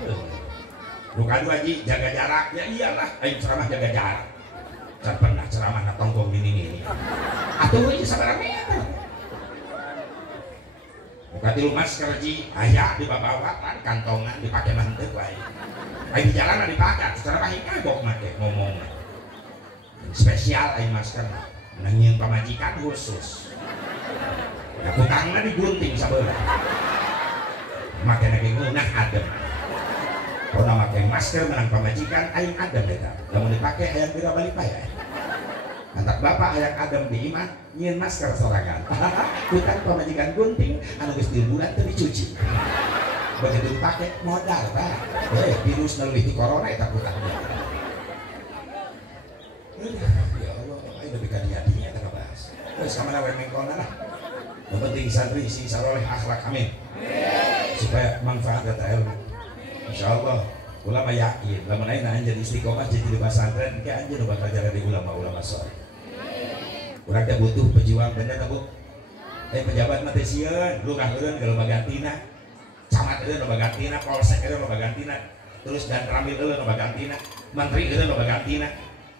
nu kadua ji jaga jarak ya iyalah aing ceramah jaga jarak kan pernah ceramah na tonggong ini atuh ieu sabaraha meter muka tilu masker ji aya di babawa kan kantongan dipake mantep wae aing di jalan dipake secara pahing kagok make ngomong spesial aing masker nangieun pamajikan khusus kutangna digunting sabeula make nage ngeunah adem pona make masker menang pamajikan aing adem eta lamun dipake hayang bira balik bae antak bapak hayang adem di iman nyieun masker sorangan hutang pamajikan gunting anu geus 3 bulan teu dicuci begitu dipake modal tah virus nu leuwih ti corona eta hutangna ya Allah aing lebih ka diadinya eta kabahas geus kamana we mengkona lah yang penting santri isi saroleh akhlak amin supaya manfaat data ilmu insyaallah ulama yakin lamun ayeuna anjeun istiqomah jadi di pesantren ke anjeun bakal jadi ulama-ulama saleh urang teh butuh pejuang bener teh Bu pejabat mah teh sieun lurah eureun ke lembaga gantina camat eureun lembaga gantina polsek eureun lembaga gantina terus dan ramil eureun lembaga gantina menteri eureun lembaga gantina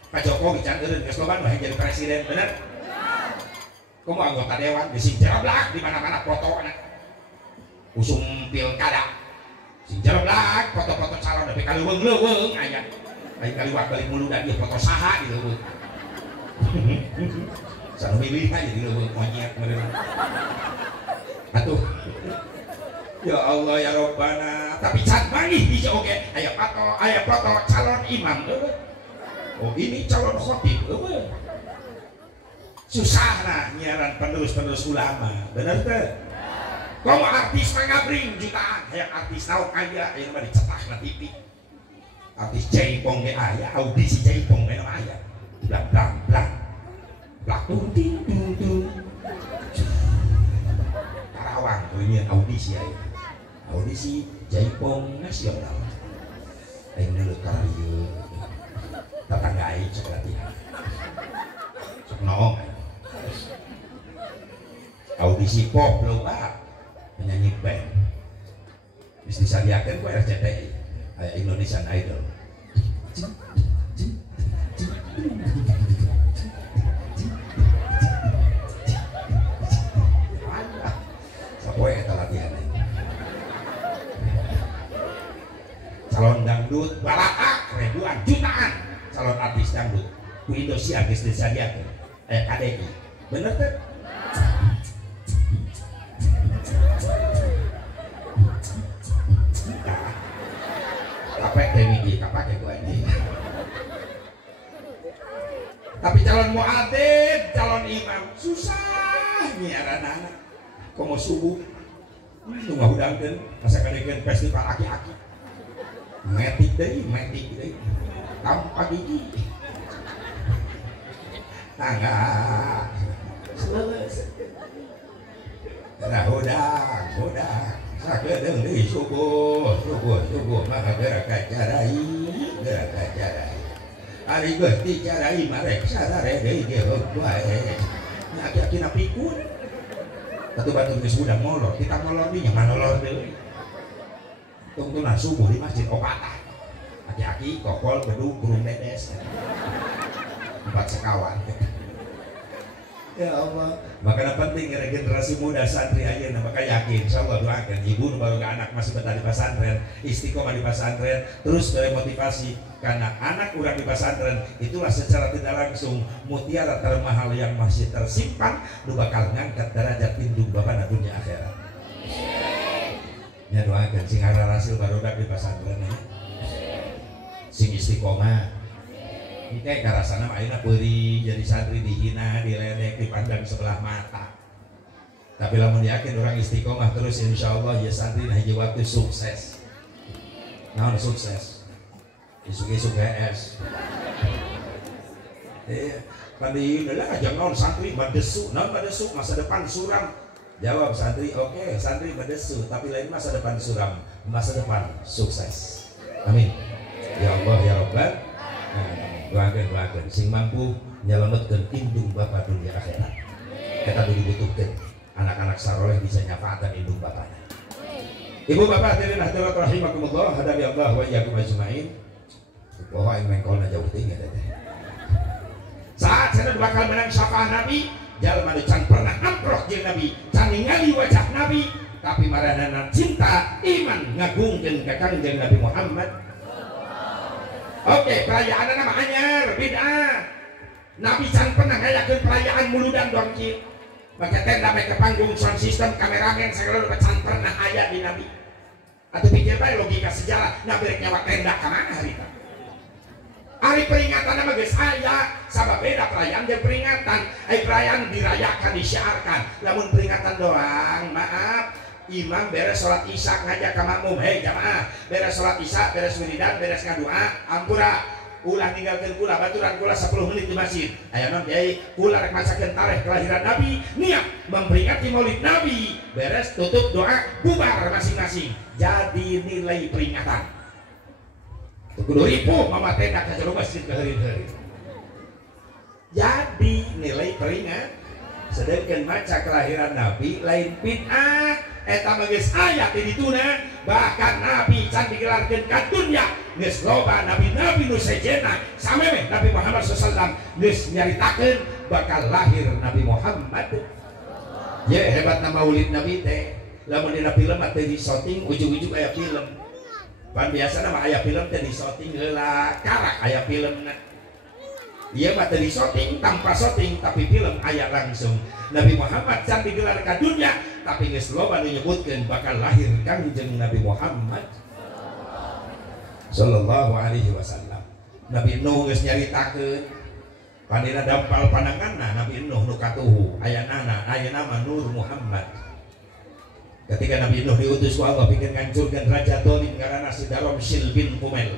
Pak Jokowi can eureun geus loba mah jadi presiden bener komo anggota dewan geus jeroblak di mana-mana foto usum pilkada sing jeblak foto-foto calon tapi kali leuweung aya lain kali balik mulu dan dia foto saha di leuweung sanu milih aja di leuweung monyet meureun atuh ya Allah ya Rabbana tapi can manggih hiji oge aya foto calon imam oh ini calon khotib susah nah nyiaran penerus ulama bener teh kamu artis mangabring jutaan hayang artis naon aya aya mah dicetak na TV artis Jaipong ge aya audisi Jaipong ge aya blang blang blang blak tung ting tung tung Karawang punya audisi aya audisi Jaipong nasional aing neuleuh kararieu tetangga aing sok latihan sok noong audisi pop loba penyanyi band bisa disadiakan ku RCTI Indonesian Idol sapoe eta latihan calon dangdut balaka ribuan jutaan calon artis dangdut ku Indosiar geus disadiakeun KDI bener teh kapek demiki kapake ku anjing tapi calon muadzin calon imam susah nyiaran anak komo subuh nu ngahudangkeun masakadekeun festival aki-aki metik deui tampak gigi tangga hodang sakedeung deui subuh maka gerak kacarai ari geus dicarai marek sadare deui geuk wae aki-akina pikun atuh batur geus budang molor kita molor dinya manolor deui tungtuna subuh di masjid opatan aki-aki kokol bedug burung dedes 4 sekawan ya Allah makanya penting regenerasi muda santri ayeuna maka yakin insyaallah doakan ibu nu baru anak masih betah di pesantren istiqomah di pesantren terus dari motivasi karena anak urang di pesantren itulah secara tidak langsung mutiara termahal yang masih tersimpan nu bakal ngangkat derajat indung babana dunia akhirat ya doakan sing harasil barudak di pesantren sing istiqomah ini kayak karasana ayeuna peuri jadi santri dihina, diledek, dipandang sebelah mata. Tapi lamun yakin orang istiqomah terus insyaallah ya santri nah hiji waktu sukses. Naon sukses? Isuk-isuk GS. Pandi lah aja naon santri badesu, naon badesu masa depan suram. Jawab santri, oke, santri badesu, tapi lain masa depan suram, masa depan sukses. Amin. Ya Allah ya Rabbal. Doakan sing mampu nyelametkeun indung bapa dunia akhirat. Kita dibutuhkeun anak-anak saroleh bisa nyafaatan indung bapana. Ibu bapak hadirin hadirat rahimakumullah, hadapi Allah wa iyyakum ajmain. Bahwa yang mengkolna jauh tinggi teh. Saat saya bakal menang syafaat Nabi, jalma can pernah amproh jeung Nabi, can ningali wajah Nabi, tapi maranana cinta iman ngagungkeun ka Kangjeng Nabi Muhammad. Oke, perayaan nama anyar, bid'ah. Nabi can pernah ngayakeun perayaan muludan dongkil. Maka tenda ke panggung sound system, kameramen segala udah can pernah aya di Nabi. Atau pikir bae logika sejarah, Nabi rek nyawa tenda ka mana harita. Hari peringatan nama geus aya, sabab beda perayaan jeung peringatan. Perayaan dirayakan, disiarkan. Lamun peringatan doang, maaf. Imam beres sholat isya ngajak ke makmum, hei jamaah beres sholat isya, beres wiridan, beres ngadua, ampura ulah ninggalkeun kula baturan kula 10 menit di masjid aya naon kiai kula rek masakeun tarikh kelahiran Nabi niat memperingati maulid Nabi beres tutup doa bubar masing-masing jadi nilai peringatan kudu ripuh mama tenda ka jero masjid keheureuh jadi nilai peringat sedangkan maca kelahiran Nabi lain bid'ah eta mah geus aya di dituna bahkan Nabi can digelarkeun ka dunya geus loba nabi-nabi nu sejenna samemeh Nabi Muhammad SAW geus nyaritakeun bakal lahir Nabi Muhammad ya hebatna maulid Nabi teh lamun dina film teh di shooting ujug-ujug aya film pan biasa nama aya film teh disoting heula karak aya filmna ieu mah teu disoting tanpa soting tapi film aya langsung. Nabi Muhammad can digelar ka dunya tapi geus loba nu nyebutkeun bakal lahir Kangjeng Nabi Muhammad sallallahu alaihi wasallam. Nabi Nuh geus nyaritakeun panina dampal pananganna Nabi Nuh nu katuhu ayeuna nama Nur Muhammad. Ketika Nabi Nuh diutus ku Allah bikin ngancurkeun raja dolim ngaranna si Daromsil bin Kumel.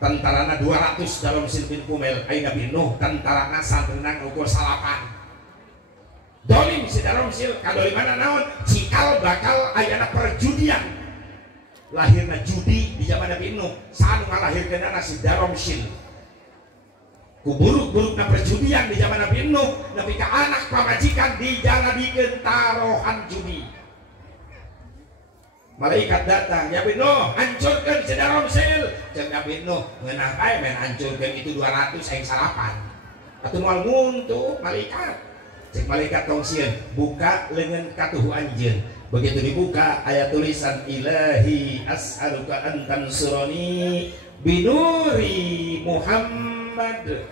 Tentarana 200 Daromsil bin Kumel, ai Nabi Nuh tentarana santenang ukur salapan. Dolim si Daromsil kadolimana naon? Cikal bakal ayana perjudian. Lahirna judi di zaman Nabi Nuh, saanu ngalahirkeunana si Daromsil. Kuburuk-burukna perjudian di zaman Nabi Nuh, nepi ka anak pamajikan dijaladikeun tarohan judi. Malaikat datang, ya Nabi Nuh, hancurkeun si Daromsil. Jeung Nabi Nuh ngeunah bae men hancurkeun itu 200 aing salapan. Atuh moal muntu malaikat. Cek malaikat tong sieun, buka leungeun katuhu anjeun. Begitu dibuka aya tulisan Ilahi as'aluka an tansurani binuri Muhammad.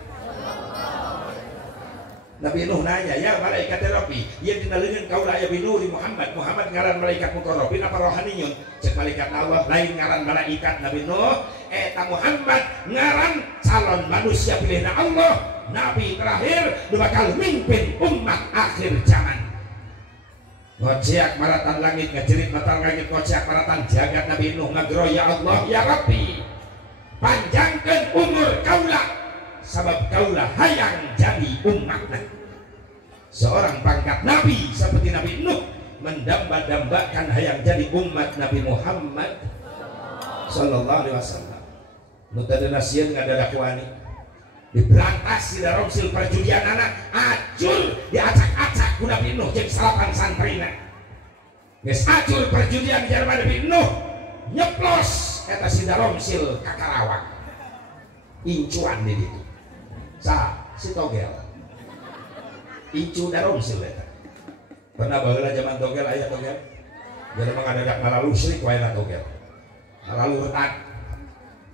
Nabi Nuh nanya, ya malaikat Rabbi, ieu dina leungeun kaula aya binuri Muhammad. Muhammad ngaran malaikat muqarrabin apa rohaniyun? Cek malaikat Allah lain ngaran malaikat Nabi Nuh, eta Muhammad ngaran calon manusia pilihna Allah, nabi terakhir nu bakal mimpin umat akhir zaman. Ngociak maratan langit, ngajerit mata langit, ngociak maratan jagat Nabi Nuh ngagro, ya Allah ya Rabbi, panjangkeun umur kaula sabab kaula hayang jadi umatna. Seorang pangkat nabi seperti Nabi Nuh mendamba-dambakan hayang jadi umat Nabi Muhammad sallallahu alaihi wasallam. Nu teu nasieun ngadadakwani diberantas di Daromsil perjudian anak acur diacak-acak ku Nabi Nuh jeung salapan santrina. Geus acur perjudian di zaman Nabi Nuh nyeplos eta si Daromsil ka Karawang. Incuan di ditu. Si togel incu Daromsil eta pernah baheula zaman togel aya togel jadi mah ngadadak ngalalu srik wae na togel ngalalu retak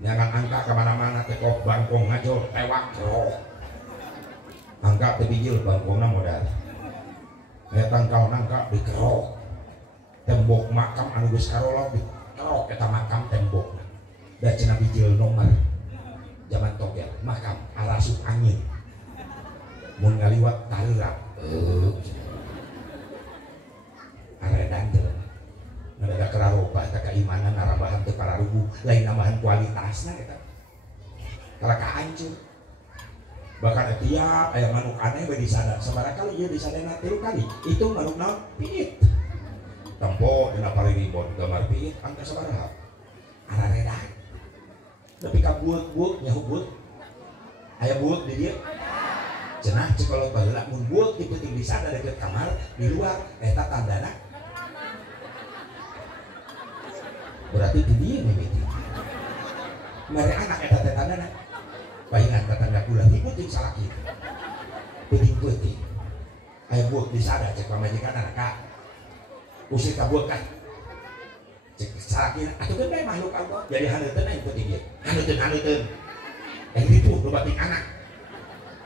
jangan angka kemana-mana teh kok bangkong ngajol tewak roh angka teh bijil bangkongna modal eta kaon angka dikerok tembok makam anu geus karolog dikerok eta makam tembokna da cenah bijil nomor zaman togel makam arasup angin mun ngaliwat tareurap aredan teh ngadadak kararoba eta keimanan arabahan teu pararugu lain nambahan kualitasna eta kala kahancur bahkan tiap aya manuk aneh bae disada sabaraha kali ieu disadana 3 kali itu manuk naon piit tempo dina pariribon gambar piit angka sabaraha araredan tapi ka bueuk-bueuk nyaho bueuk aya bueuk di dieu cenah cekolot baheula mun bueuk di peuting disada deket kamar di luar eta tandana berarti di dieu mimiti mere anak eta teh tandana paingan tetangga kula di peuting salaki peuting aya bueuk disada cek pamajikan anak usir ka bueuk kan cek salaki atuh kan bae makhluk Allah jadi haneuteun aing peuting ieu haneuteun yang ribu nu batik anak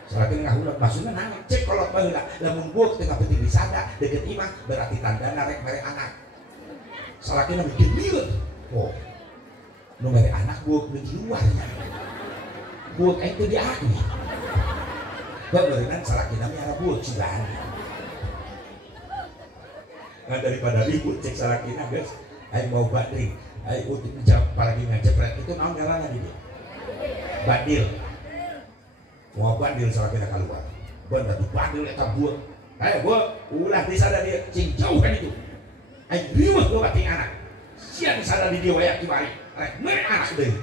salaki ngahulat maksudna naon cek kolot baheula lamun bueuk teu kapeuting disada deukeut imah berarti tandana rek mere anak salakina bikin lieur oh nu mere anak bueuk di luarnya bueuk aing teu diakui beureunan salakina miara bueuk sugan nah daripada ribut cek salakina geus aing mau badring aing utik jawab apalagi ngajepret itu naon ngaranna di dieu badil mau bandil salakina keluar bener di bandil eta bueuk aya bueuk ulah disada dia cing jauh kan itu aing riweuh lo bating anak sian sada di dieu waya kibari rek mere anak deui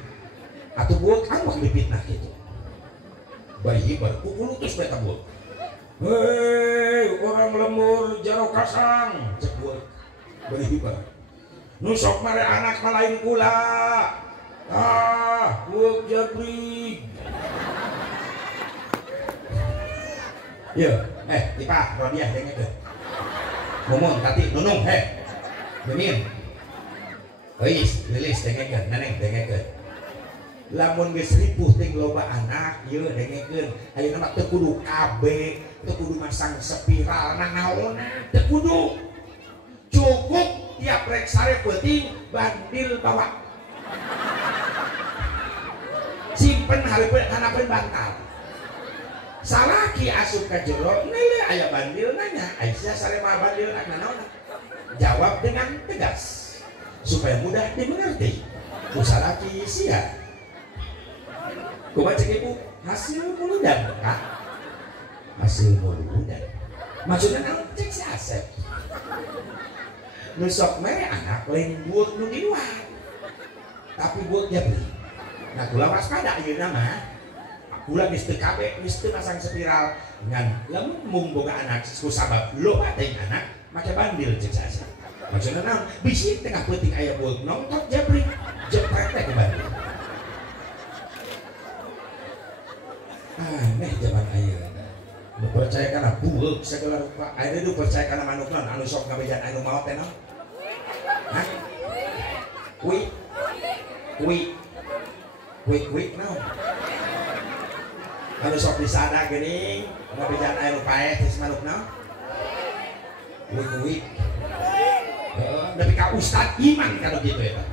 atuh bueuk angwak dipitnah kitu bayi berpukul terus eta bueuk hei orang lemur jaro kasang cek bueuk bari hibar nu sok mere anak malain kula bueuk jabrig iya, Tipa, Rodiah, dengar tuh. Ngomong, tadi, nunung, Mimin. lilis dengekeun neneng dengekeun lamun geus ripuh ting loba anak ieu dengekeun ayeuna mah teu kudu KB teu kudu masang spiral naonna teu kudu cukup tiap rek sare peuting bandil bawa simpen hareupeun hanapeun bantal salaki asup ka jero neule aya bandil nanya Aisyah sare mah bandil nak naon jawab dengan tegas supaya mudah dimengerti ku salaki sia kumaha cek ibu hasil muludan Kak hasil muludan maksudna naon cek si Asep nu sok mere anak lain buat nu di luar tapi buat dia beli nah kula waspada ayeuna mah kula geus teu kabeh geus teu masang spiral ngan lamun mung boga anak ku sabab loba teh anak make bandil cek saya maksudna naon bisi tengah peuting aya buat nongtot jabri jepret teh ke bandil aneh zaman ayeuna nu percaya kana bueuk segala rupa ayeuna nu percaya kana manuk naon anu sok ngabejan anu maot teh naon hah Wik naon anu sok disada geuning ngabejan anu paeh geus manuk naon wik tapi ka ustad iman kana kitu eta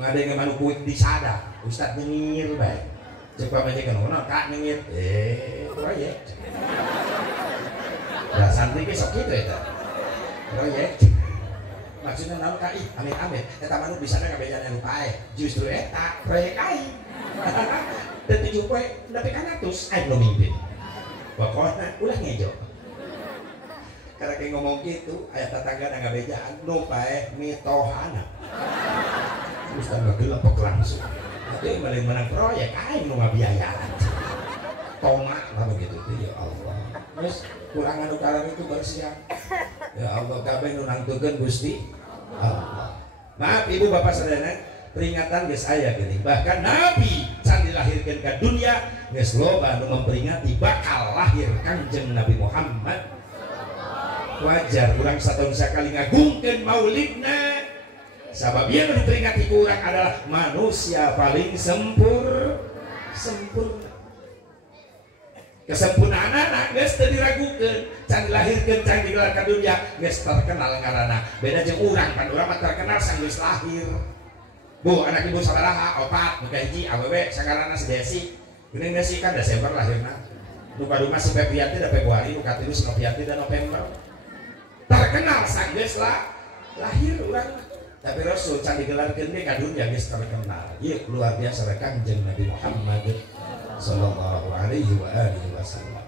ngade manuk wik disada ustad nyengir bae cek pamajikan naon Kak nyengir proyek da santri ge sok kitu eta proyek maksudnya naon Kak amit-amit eta manuk disada ngabejan anu paeh justru eta proyek aing dan 7 poe nepi ka 100 aing nu mimpin pokona ulah ngejo karena kayak ngomong gitu aya tetangga na ngabejaan nu paeh mitohana terus tangga gelepek langsung tapi balik menang proyek aing nu ngabiayaan tomak lah begitu tuh ya Allah terus kurang anu karan itu bersiap ya Allah kabeh nu nangtukeun Gusti Allah maaf ibu bapak sadayana peringatan geus aya geuning bahkan Nabi can dilahirkeun ka dunia geus loba nu memperingati bakal lahir Kangjeng Nabi Muhammad wajar urang satahun sakali ngagungkeun maulidna sabab ieu nu diperingati ku urang adalah manusia paling sempurna kesempurnaan anak geus teu diragukeun can dilahirkeun can digelar ka dunia geus terkenal ngaranna beda jeung urang pan urang mah terkenal sang geus lahir Bu, anak ibu sabaraha, 4, muka hiji, awewe, sakarana si Desi ini Desi kan Desember lahirna duka-duka si Febrianti dan Februari, muka tilu si Novianti dan November terkenal sang geus lah lahir urang tapi Rasul can digelarkeun ge ka dunya geus terkenal ieu luar biasa Kangjeng Nabi Muhammad sallallahu alaihi wasallam.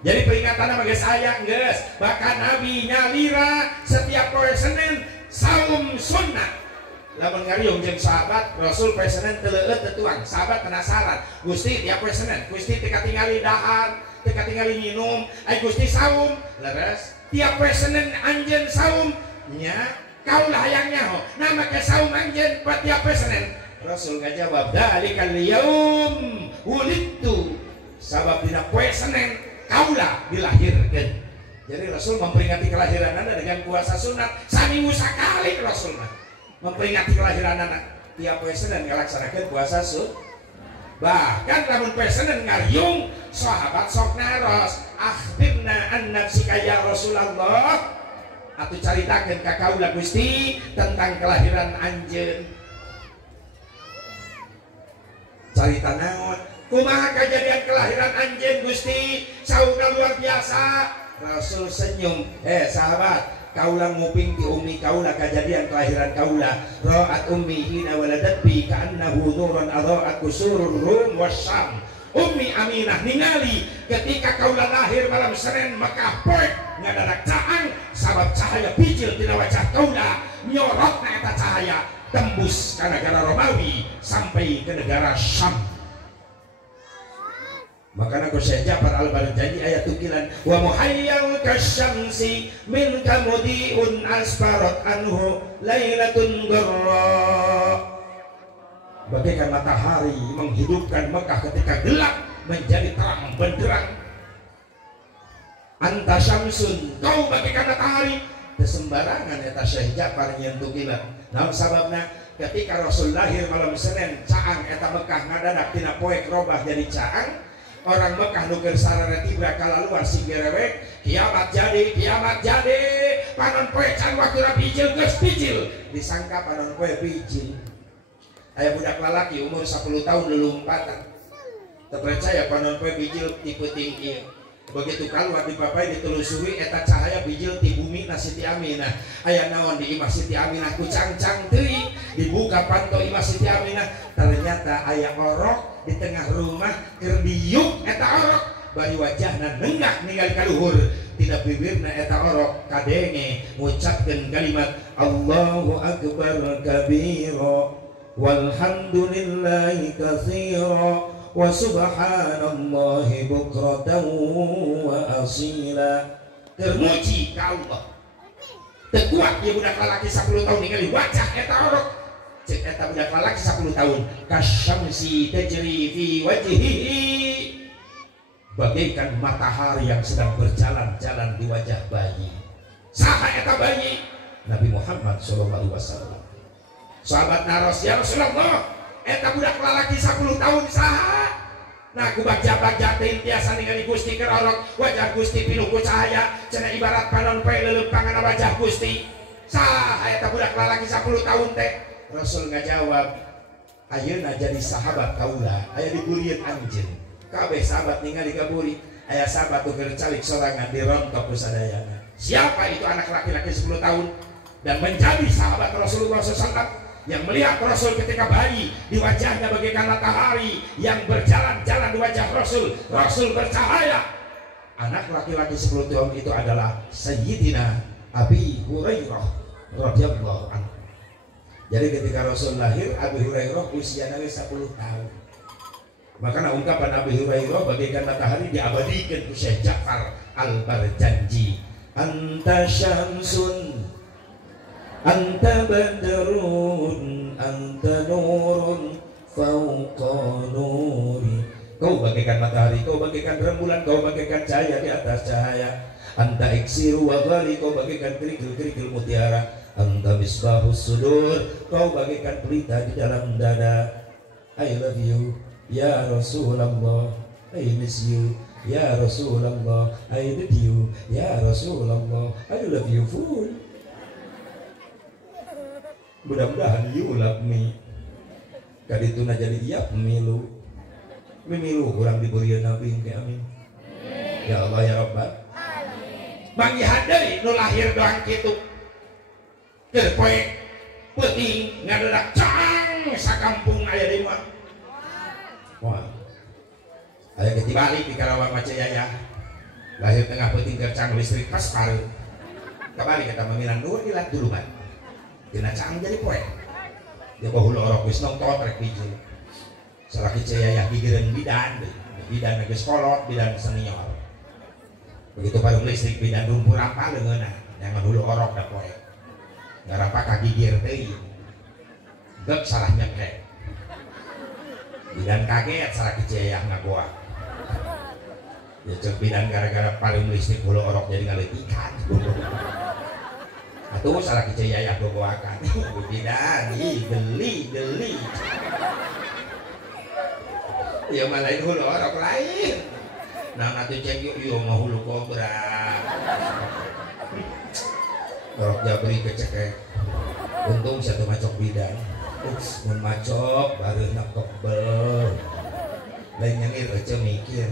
Jadi peringatan bagi saya geus bahkan Nabi nyalira setiap poe Senin saum sunnah lamun ngariung jeung sahabat Rasul poe Senin teu leueut teu tuang sahabat penasaran Gusti tiap poe Senin Gusti teu katingali dahar teu katingali minum ai Gusti saum leres tiap poe Senin anjeun saum nya kaulah hayang nyaho nama ke saum anjeun tiap poe Senin Rasul ngajawab dalikal yaum wulidtu sabab dina poe Senin kaulah dilahirkeun. Jadi Rasul memperingati kelahiran Anda dengan puasa sunat seminggu sekali Rasul memperingati kelahiran anak tiap poe Senin ngalaksanakeun puasa sunat. Bahkan lamun poe Senin ngariung sahabat sok naros akhbirna an nafsika ya Rasulullah atuh caritakeun ka kaula Gusti tentang kelahiran anjeun. Carita naon? Kumaha kejadian kelahiran anjeun Gusti? Sauna luar biasa. Rasul senyum, sahabat, kaula nguping ti ummi kaula kejadian kelahiran kaula. Ra'at ummi hina waladat bi ka'annahu nurun adha'at kusurur rum wasyam. Ummi Aminah ningali ketika kaula lahir malam Senin Mekah poe ngadadak caang sabab cahaya bijil tina wajah kaula nyorotna eta cahaya tembus ke negara Romawi sampai ke negara Syam. Makanya Syekh Ja'far Al-Barjani ayat tukilan wa muhayyal kasyamsi min kamudiun asfarat anhu lailatun gharra. Bagaikan matahari menghidupkan Mekah ketika gelap menjadi terang benderang. Anta syamsun, kau bagaikan matahari sembarangan eta Syekh Ja'far nyentuh kilat. Naon sababna? Ketika Rasul lahir malam Senin caang eta Mekah ngadadak tina poe robah jadi caang, orang Mekah nu keur sarare tibra kalaluan sing gerewek, kiamat jadi panon poe can waktu bijil geus bijil, disangka panon poe bijil. Aya budak lalaki umur 10 tahun lelumpatan, terpercaya panon poe bijil tipe tinggi. Begitu keluar di papai ditelusuri eta cahaya bijil ti bumi na Siti Aminah. Aya naon di Imah Siti Aminah ku cangcang teuing, dibuka panto Imah Siti Aminah, ternyata aya orok di tengah rumah keur diuk eta orok, bari wajahna nenggak ningali ka luhur, tina bibirna eta orok kadenge ngucapkeun kalimat Allahu akbar kabira walhamdulillahi katsira wa subhanallahi bukratan wa asila. Termuji ka Allah. Tekuat ya budak lalaki 10 tahun ningali wajah eta orok. Cek eta budak lalaki 10 tahun kasyamsi tajri fi wajhihi, bagaikan matahari yang sedang berjalan-jalan di wajah bayi. Saha eta bayi? Nabi Muhammad sallallahu alaihi wasallam. Sahabat naros, ya Rasulullah, eta budak lalaki 10 tahun saha? Nah ku baca-baca teh biasa ningali Gusti keur orok, wajah Gusti pinuh ku cahaya, cenah ibarat panon poe leuleumpangan wajah Gusti. Saha eta budak lalaki 10 tahun teh? Rasul ngajawab, ayeuna jadi sahabat kaula, aya di burieun anjeun. Kabeh sahabat ningali ka buri, aya sahabat tu keur calik sorangan dirontok ku sadayana. Siapa itu anak laki-laki 10 tahun dan menjadi sahabat Rasulullah SAW yang melihat Rasul ketika bayi, di wajahnya bagaikan matahari yang berjalan-jalan di wajah Rasul, Rasul bercahaya. Anak laki-laki 10 tahun itu adalah Sayyidina Abi Hurairah radhiyallahu anhu. Jadi ketika Rasul lahir, Abi Hurairah usianya 10 tahun. Maka ungkapan Abi Hurairah bagaikan matahari diabadikan ku Syekh Ja'far Al-Barjanji. Anta syamsun anta badrun anta nurun fauqa nuri. Kau bagaikan matahari, kau bagaikan rembulan, kau bagaikan cahaya di atas cahaya. Anta iksiru wa ghali, kau bagaikan kerikil-kerikil mutiara. Anta misbahus sudur, kau bagaikan pelita di dalam dada. I love you ya Rasulullah, I miss you ya Rasulullah, I need you ya Rasulullah, I love you full. Mudah-mudahan you love me. Kadituna jadi iya pemilu kurang diberi Nabi ke amin. Ya Allah ya Rabbal manggihan deui nu lahir doang kitu keur poe peuting ngadadak cang sakampung aya di mah. Wah. Aya ketibalik di Karawang Macayaya. Lahir tengah peuting gercang listrik pas pareu. Kabalik eta mamilan nur ilat dulu mah. Dina cang jadi poe. Dia bahula orok wis nongtot rek bijil. Salaki Cayaya gigireun bidan geus kolot, bidan senior. Begitu parung listrik bidan dumpur apa leungeunna, yang dulu orok da poe. Ngarapa kagigir teuing. Gek salah nyengkek. Bidan kaget Salaki Cayaya ngagoa. Ya cek bidan gara-gara parung listrik hulu orok jadi ngaleutikan. Atuh Salaki Cayaya gogoakan. Bidan beli. Ya malain hulu orok lain. Nah atuh cek yuk mah hulu kobra. Orok jabri kecekek. Untung satu macok bidan. Mun macok baru nak kebel. Lain nyengir aja mikir.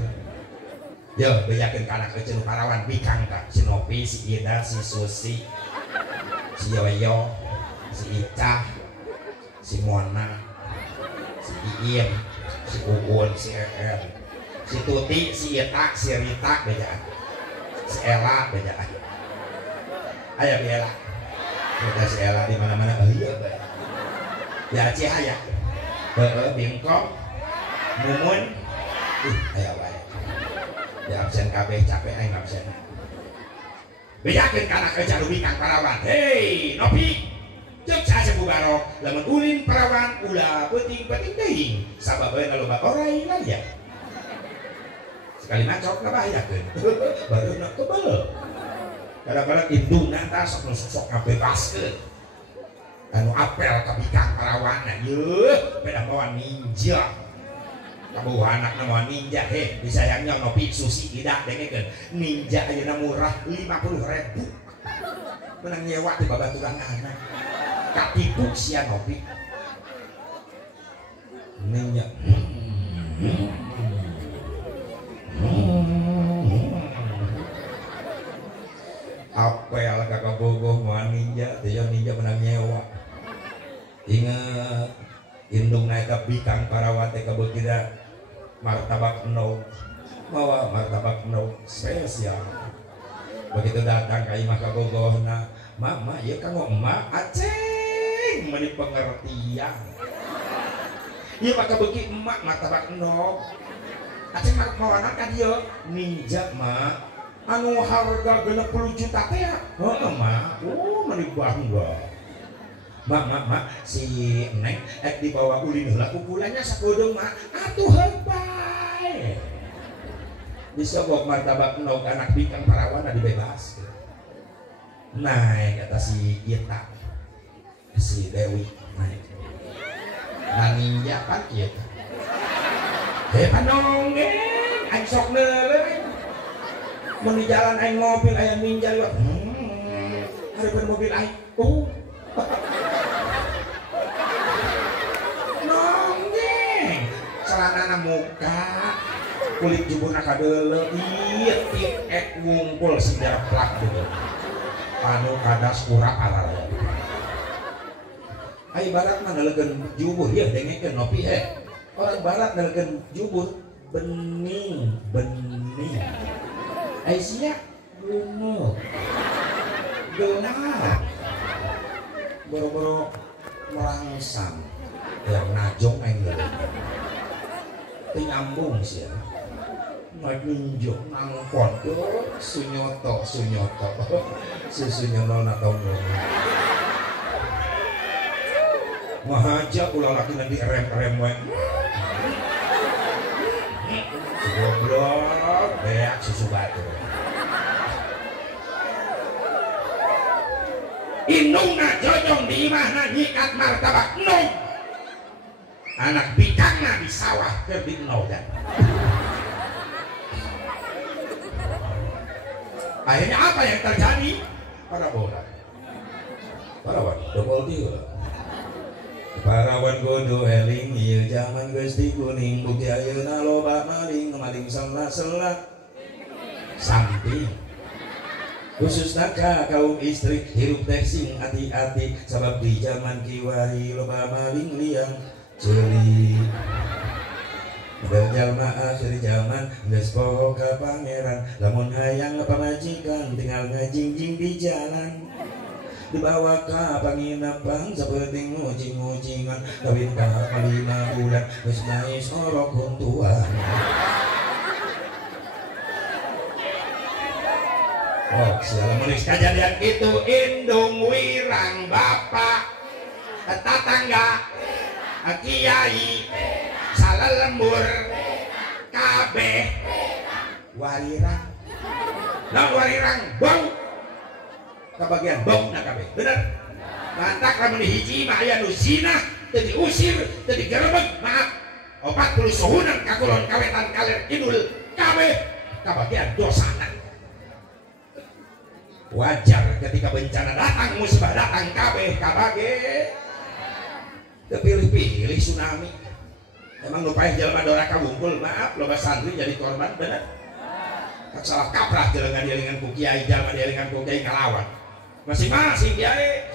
Yo bejakeun ka anak kecil parawan bikang tak si Nopi, si Ida, si Susi, si Yoyo, si Ica, si Mona, si Iim, si Uun, si Eren, si Tuti, si Ita, si Rita bejaan, si Ella bejaan. Ayo Ella, kita si Ella di mana-mana iya be. Ya Cihaya, Bingkong, Mumun, ayo bae. Ya absen kabeh capek aing absen. Bejakeun kana kerja nu bikang parawan. Hei, Nopi. Ceuk sasepu barok, lamun ulin parawan ulah peuting-peuting deui. Sababeuna loba orai lan ya. Sekali macok ngabahayakeun. Baru nak kebal. kadang-kadang indungna tah sok ngabebaskeun anu apel ka bikang parawana yeuh beda bawa ninja kabuh anak nama ninja disayangnya nopi susi tidak dengekeun ninja ayeuna murah 50.000 menang nyewa di babaturan anak katipu sia nopi ninja apel kakak bogoh mau ninja teh ninja menang nyewa ingat indung naik ke bikang parawate ke bekida martabak no bawa martabak no spesial begitu datang ke imah ke bogoh na mama ya kamu emak aceng meni pengertian iya maka beki emak martabak no aceng mau anak kan dia ninja mak anu harga 60 juta teh ya mak meni bangga mak si neng dibawa ulin heula ukurannya sakudeung mak atuh hebat bisa bawa martabak nog anak bikang parawana dibebas naik kata si Ita si Dewi naik ninja kan ieu panongeng aing sok neuleuh mun di jalan aing mobil aya ninja liwat hareupeun mobil aing nonggeng celana muka kulit jubuna kadeuleu ieu tik ngumpul sejarah plak gitu anu kadas urak arara ai barat mah nalekeun jubur ya dengekeun nopi orang barat nalekeun jubur bening ai sia gunung gelap boro-boro merangsang yang najong aing geuleuh teu nyambung sia naik ninjo nangkon sunyoto susunyolona tonggong mahaja ulah laki nanti rem we goblok beak susu batu indungna jojong di imahna nyikat martabak nong anak bikangna di sawah keur dinodan akhirnya apa yang terjadi parawan double deal parawan kudu eling ieu jaman geus dikuning bukti ayeuna loba maling sela-sela samping khususna ka kaum istri hirup teh sing hati-hati sabab di zaman kiwari loba maling liang ceuli ada jalma akhir zaman geus poho ka pangeran lamun hayang pamajikan tinggal ngajingjing di jalan dibawa ka panginapan saperti ngujing-ngujingan kawin ka 5 bulan geus naik sorok huntuan sialan menulis kejadian itu indung wirang bapak tetangga kiai salalembur kabeh warirang warirang bau kebagian bau na kabeh bener mantak lamun hiji mah aya nu zinah teu diusir teu digerebeg maaf 40 suhunan kakulon kawetan kaler kidul kabeh kabagian dosana wajar ketika bencana datang musibah datang kabeh kabage pilih-pilih tsunami emang lupain jelema doraka wungkul maaf loba santri jadi korban bener salah kaprah jelengan dielingan ku kiai jelema dielingan ku kiai kalawan masing-masing kiai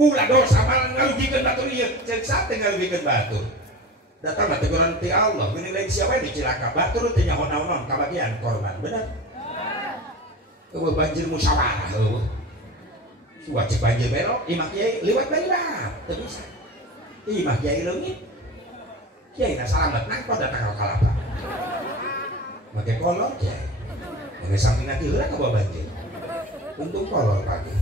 ulah dosa malah ngarugikeun batur ieu ceuk sate ngarugikeun batur datang mah teguran ti Allah geuning lain sia wae dicilaka batur teh nyaho naon kabagian korban bener eueuh banjir musyawarah eueuh suat cek banjir belok imah kiai liwat bailap teu bisa imah kiai leungit kiai na salamet nangko datang ka kalapa make kolor kiai make samping nanti heula ka bawa banjir untung kolor pagi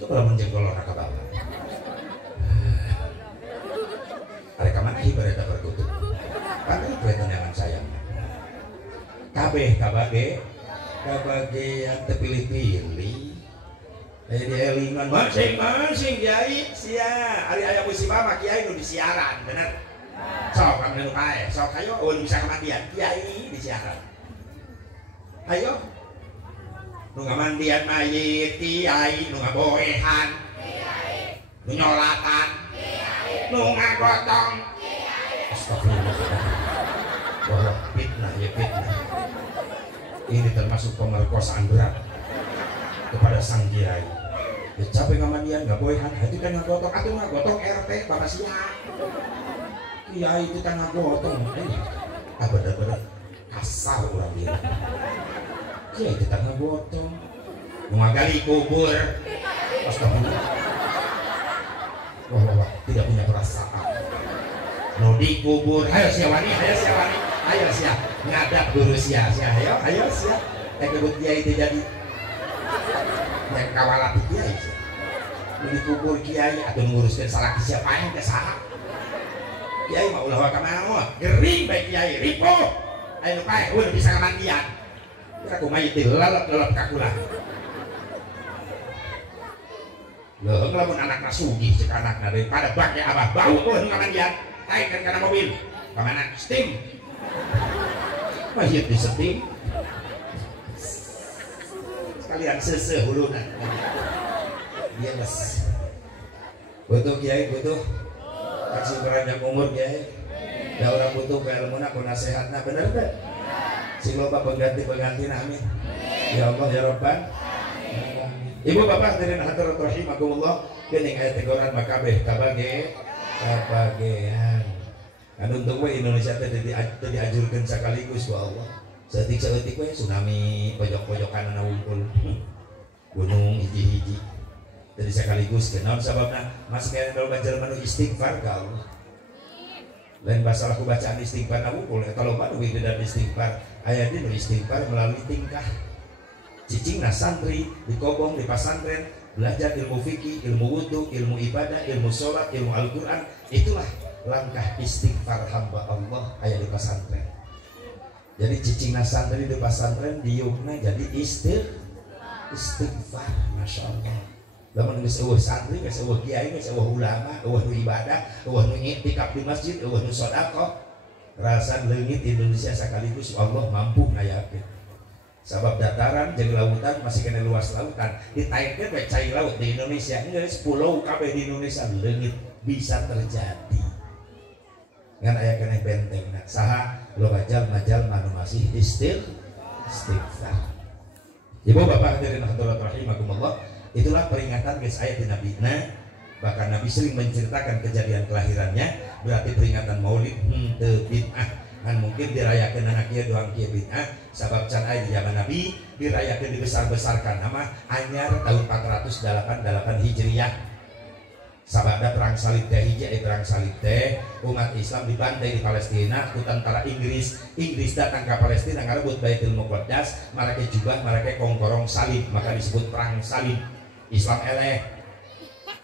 coba lamun jeung kolor ka bawah arek ka mana ibarat bertutup pandai kuetan yang sayang kabeh kabage Kabagian terpilih-pilih. Aya di elingan masing-masing kiai sia. Ari aya musibah mah kiai nu disiaran, bener. Sok kami nu kae, sok ayo ulun bisa kemandian kiai disiaran. Ayo. Nu ngamandian mayit kiai, nu ngaboehan kiai, nu nyolatan kiai, nu ngagotong kiai. Astagfirullah. Wah, fitnah ya fitnah. Ini termasuk pemerkosaan berat kepada sang kiai. Ya, capek ngamandian nggak boehan, itu kan ngagotong, atau ngagotong RT bapak siap. Kiai itu kan ngagotong, bener-bener kasar orang dia. Kiai itu kan ngagotong, ngagali kubur, astagfirullah. Wah, tidak punya perasaan. No di kubur, ayo siawani, ayo siap, ngadap guru siap, ayo siap. Kebut kiai itu jadi yang kawalat kiai. Di kubur kiai atau nguruskan salah siapa yang kesalahan. Kiai mau ulah kamana gering baik kiai ripo ayo kae udah bisa kemandian aku mayit lalap kakulah loh ngelamun anak nasugi cek anaknya daripada baknya abah bau udah kemandian taikkan karena mobil kemana steam mayit di steam sekalian sesehulunan dia mas butuh kiai butuh kasih beranjak umur kiai. Da orang butuh ilmuna ku nasihatna bener teh. Si loba pengganti amin. Ya Allah ya Rabbal. Ibu bapak hadirin hadirat rahimakumullah, geuning aya teguran makabeh kabage kabagean. Anu untung we Indonesia teh diajurkeun sakaligus ku Allah. Saeutik-saeutik we tsunami pojok-pojokan anu wungkul. Gunung hiji-hiji. Jadi sekaligus kenaon sababna masih kena kalau baca manu istighfar ka Allah. Lain masalah ku bacaan istighfar na wungkul kalau manu wida dan istighfar aya di nu istighfar melalui tingkah. Cicingna santri di kobong di pesantren belajar ilmu fikih, ilmu wudu, ilmu ibadah, ilmu sholat, ilmu Al-Qur'an, itulah langkah istighfar hamba Allah aya di pesantren. Jadi cicingna santri di pesantren diukna jadi istighfar, masya Allah. Lamun geus eueuh santri, geus eueuh kiai, geus eueuh ulama, eueuh nu ibadah, eueuh nu iktikaf di masjid, eueuh nu sedekah, rasan leungit Indonesia sekaligus Allah mampu ngayakeun. Sabab dataran jeung lautan masih kena luas lautan, ditaikeun we cai laut di Indonesia, geus pulau kabeh di Indonesia leungit bisa terjadi. Ngan aya keneh bentengna. Saha loba jalma anu masih istighfar. Ibu bapak hadirin hadirat rahimakumullah. Itulah peringatan guys ayat Nabi. Nah, bahkan Nabi sering menceritakan kejadian kelahirannya, berarti peringatan Maulid teu bid'ah. Kan mungkin dirayakeun anak kieu doang kieu bid'ah, sabab can aya di zaman Nabi dirayakeun dibesar-besarkan nama anyar tahun 488 Hijriah. Sabada perang salib teh perang salib teh umat Islam dibantai di Palestina ku tentara Inggris datang ke Palestina ngarebut Baitul Muqaddas, mereka jubah mereka kongkorong salib, maka disebut perang salib. Islam eleh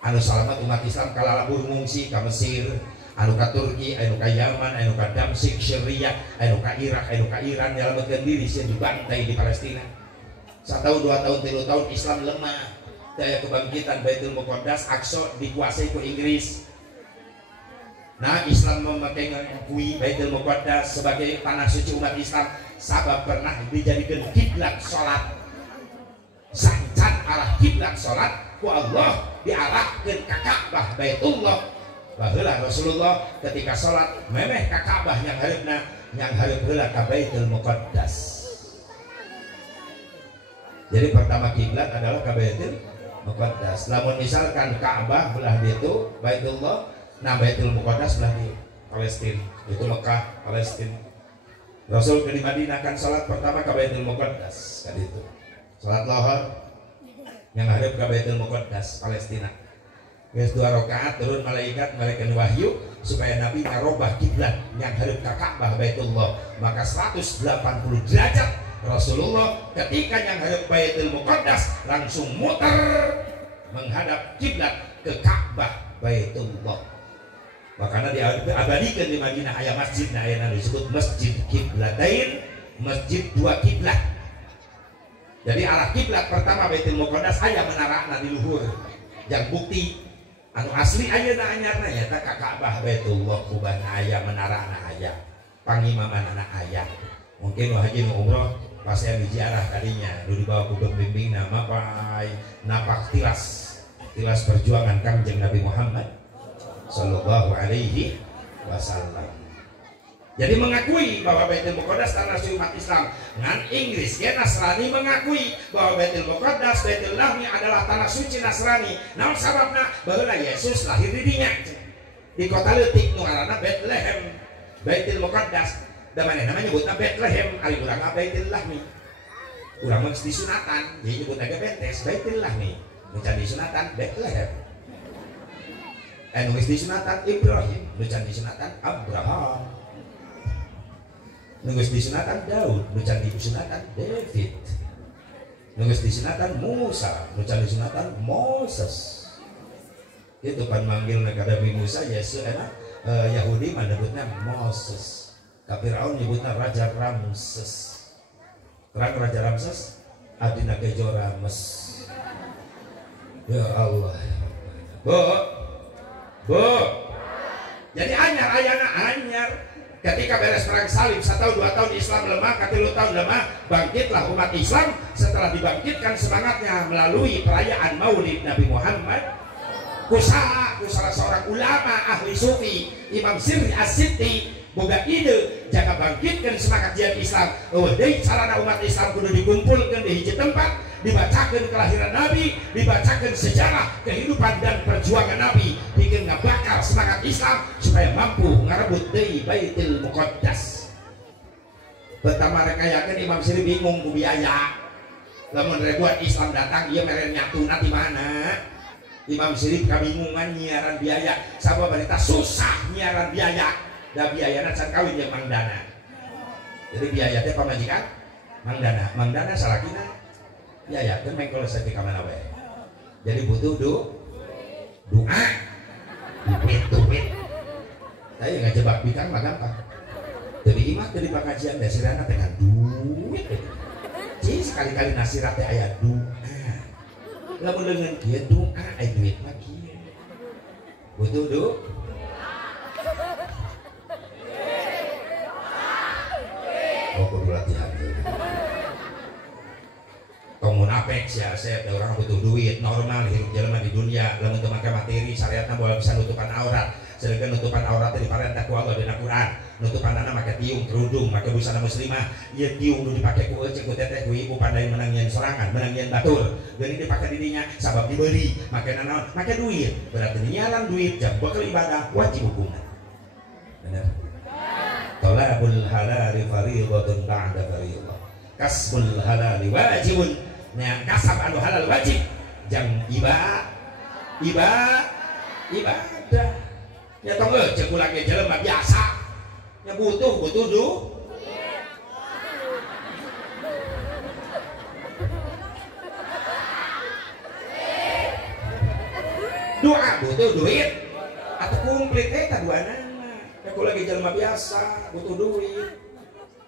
anu salamat umat Islam kalalabur ngungsi ke Mesir, anu ka Turki, anu ka Yaman, anu ka Damsyik, Syria, anu ka Irak, anu ka Iran nyalametkeun diri sieun dibantai di Palestina. 1 tahun 2 tahun 3 tahun Islam lemah. Daya kebangkitan Baitul Muqaddas Aqsa dikuasai ku Inggris. Nah, Islam memakai mengakui Baitul Muqaddas sebagai tanah suci umat Islam, sabab pernah dijadikan kiblat salat. Sancan arah kiblat salat ku Allah diarahkeun ka Ka'bah Baitullah. Baheula Rasulullah ketika salat memeh ka Ka'bah yang hareupna yang hareup heula ka Baitul Muqaddas. Jadi pertama kiblat adalah ka Baitul Muqaddas. Namun misalkan Ka'bah belah itu Baitullah, nah Baitul Muqaddas belah di Palestina, itu Mekah, Palestina. Rasul ke Madinah kan salat pertama ke Baitul Muqaddas, kan itu. Salat lohor yang hadap ke Baitul Muqaddas, Palestina. Geus 2 rakaat turun malaikat wahyu supaya Nabi ngarobah kiblat yang hadap ke Ka'bah Baitullah, maka 180 derajat Rasulullah ketika yang hadap Baitul Muqaddas langsung muter menghadap kiblat ke Ka'bah Baitullah. Makanya diabadikan di Madinah aya masjid, nah aya disebut Masjid Kiblatain, masjid 2 kiblat. Jadi arah kiblat pertama Baitul Muqaddas aya menara di luhur. Yang bukti anu asli ayeuna anyarna nya ta Ka'bah Baitullah kuban aya menara aya. Pangimamanana aya. Mungkin haji nu umroh pas yang diziarah tadinya nu dibawa ku pembimbing nama pai napak tilas perjuangan Kangjeng Nabi Muhammad sallallahu alaihi wasallam. Jadi mengakui bahwa Baitul Muqaddas tanah suci umat Islam. Ngan Inggris ya Nasrani mengakui bahwa Baitul Muqaddas Baitul Lahmi adalah tanah suci Nasrani. Namun sababna baheula Yesus lahir di dinya di kota leutik nu ngaranna Bethlehem. Baitul Muqaddas da manehna nyebutna Bethlehem, ari urang Baitul Lahmi. Urang mah disunatan, jadi nyebutna ge Bentes Baitul Lahmi. Nu can disunatan Bethlehem. Nu geus disunatan Ibrahim, nu can disunatan Abraham. Nunggus disunatan Daud, nucan disunatan David. Nunggus disunatan Musa, nucan disunatan Moses. Itu pan manggil Nabi Musa Yesus enak Yahudi menyebutnya Moses. Firaun nyebutnya Raja Ramses. Terang Raja Ramses adina kejo Rames. Ya Allah. Bu. Jadi anyar. Ketika beres perang salib 1 tahun 2 tahun Islam lemah, 3 tahun lemah, bangkitlah umat Islam. Setelah dibangkitkan semangatnya melalui perayaan Maulid Nabi Muhammad. Kusaha salah seorang ulama ahli sufi Imam Sirri As-Sitti boga ide jaga bangkitkan semangat jihad Islam. Deui carana umat Islam kudu dikumpulkan di hiji tempat, dibacakan kelahiran Nabi, dibacakan sejarah kehidupan dan perjuangan Nabi, bikin ngabakar semangat Islam supaya mampu ngarebut deui Baitul Muqaddas. Pertama rekayakeun Imam Sirri bingung ku biaya. Lamun ribuan Islam datang ieu mere nyatuna di mana? Imam Sirri kabingungan nyiaran biaya. Sabab barita susah nyiaran biaya. Da biayana can kawin jeung Mang Dana. Jadi biaya teh pamajikan Mang Dana. Mang Dana salakina ya kan main kalau saya ke mana we. Jadi butuh doa, duit. Saya nggak jebak bikang mah gampang. Dari imah dari pengajian dasirana dengan duit. Jadi sekali-kali nasirat teh aya doa. Lamun leungeun kieu doa aya duit mah kieu. Butuh doa. Oh kudu latihan. Komun apex ya, saya orang butuh duit normal hidup jelema di dunia, lamun teu make materi syariatna boleh bisa nutupan aurat. Sedangkan nutupan aurat teh diparentah ku Allah dina Quran. Nutupanana make tiung, kerudung, make busana muslimah. Ieu tiung nu dipake ku ecek ku teteh ku ibu pandai menang nyeun sorangan, menang nyeun batur. Geuning dipake di dinya sabab dibeli, make naon? Make duit. Berarti nyalan duit jam bekal ibadah wajib hukumna. Bener? Talabul halal fardhatun ba'da fardhah. Kasbul halal wajibun. Nah, kasab anu halal wajib. Jang ibadah. Ya tong cek ulah ge jelema biasa. Ya butuh doa butuh duit atau kumplit eta duana. Ya kula ge jelema biasa butuh duit.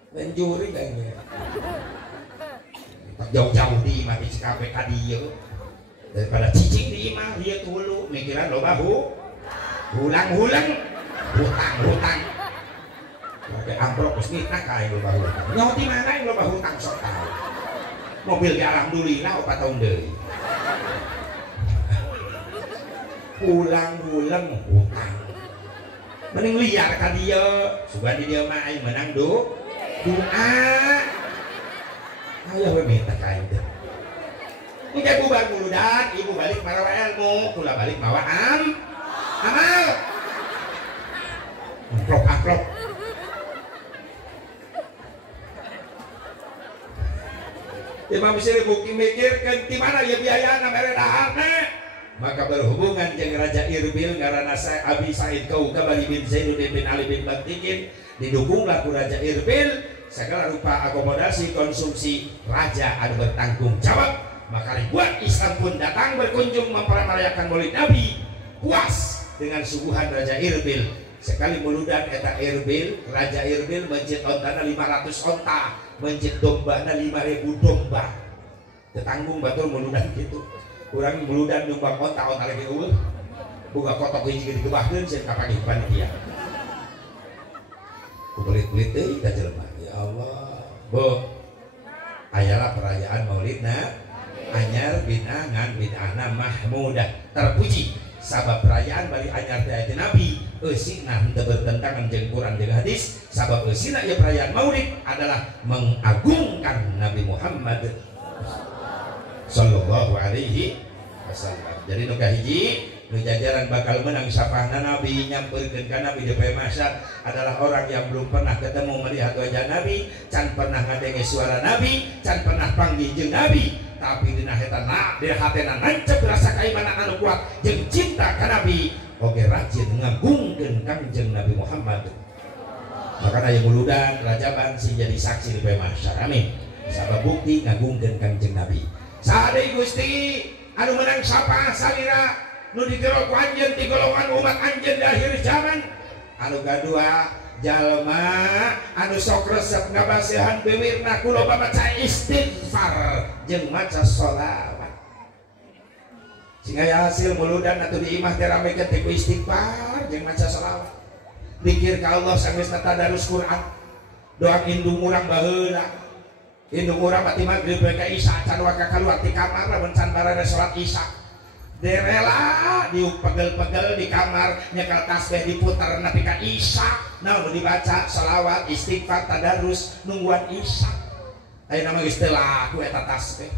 Dan juri kayaknya jauh-jauh di imah di Cikampek ka dieu daripada cicing di imah dia tulu mikiran loba hulang-hulang hutang pakai amplop geus nitna kae loba hutang nyaho di mana yang loba hutang sok tahu mobil ge alhamdulillah 4 tahun deui hulang-hulang hutang mending liar ka dieu sugan di dieu mah aya menang doa ayo we minta kain teh engke bubar muludan ibu balik mawa ilmu kula balik mawa amal amplop Imam Sirri bukti mikirkeun di mana ya biayana mere daharna maka berhubungan jeung Raja Irbil ngaranna Abi Said Kaukabali bin Zainuddin bin Ali bin Batikin didukunglah ku Raja Irbil segala rupa akomodasi konsumsi raja anu bertanggung jawab. Maka ribuan Islam pun datang berkunjung mempramarayakan Maulid Nabi puas dengan suguhan Raja Irbil. Sekali muludan eta Irbil, Raja Irbil mencit ontana 500 onta, mencit dombana 5000 domba. Tetanggung batur muludan gitu. Kurang muludan nyumbang onta-onta lagi eueuh. Boga kotok hiji digebahkeun sieun ka pagi panitia. Ku belit-belit deui ka jelema. Ya Allah. Bu. Ayalah perayaan Maulidna anyar bid'ah bid'ahna mahmudah terpuji. Sabab perayaan bari anyar teh aya Nabi eusina henteu bertentangan jeung Quran jeung hadis. Sabab eusina ieu perayaan Maulid adalah mengagungkan Nabi Muhammad sallallahu alaihi wasallam. Jadi nu kahiji nu jajaran bakal menang syafaatna Nabi nyampeurkeun ka Nabi di masyad adalah orang yang belum pernah ketemu melihat wajah Nabi, can pernah ngadenge suara Nabi, can pernah panggil jeung Nabi, tapi dina hetana di hatena nancep rasa kaimanan anu kuat jeung cinta ka Nabi, oge rajin ngagungkeun Kangjeng Nabi Muhammad. Maka aya muludan rajaban sing jadi saksi di masyad. Amin. Sabab bukti ngagungkeun Kangjeng Nabi. Saade Gusti anu menang sapa salira nu digero ku anjeun ti golongan umat anjeun di akhir zaman. Anu kadua jalma anu sok resep ngabaseuhan bibirna kuloba maca istighfar jeung maca sholawat. Sing aya hasil muludan atuh di imah teh ramekeun ti istighfar jeung maca sholawat. Zikir ka Allah sangeusna tadarus Quran. Doa indung urang baheula. Indung urang mati magrib ka isya can waka kaluar ti kamar lamun can barare salat isya. Derela dipegel-pegel di kamar nyekel tasbih diputer nepi ka isya. Naon dibaca selawat istighfar tadarus nungguan isya. Aya nama istilah ku eta tasbih.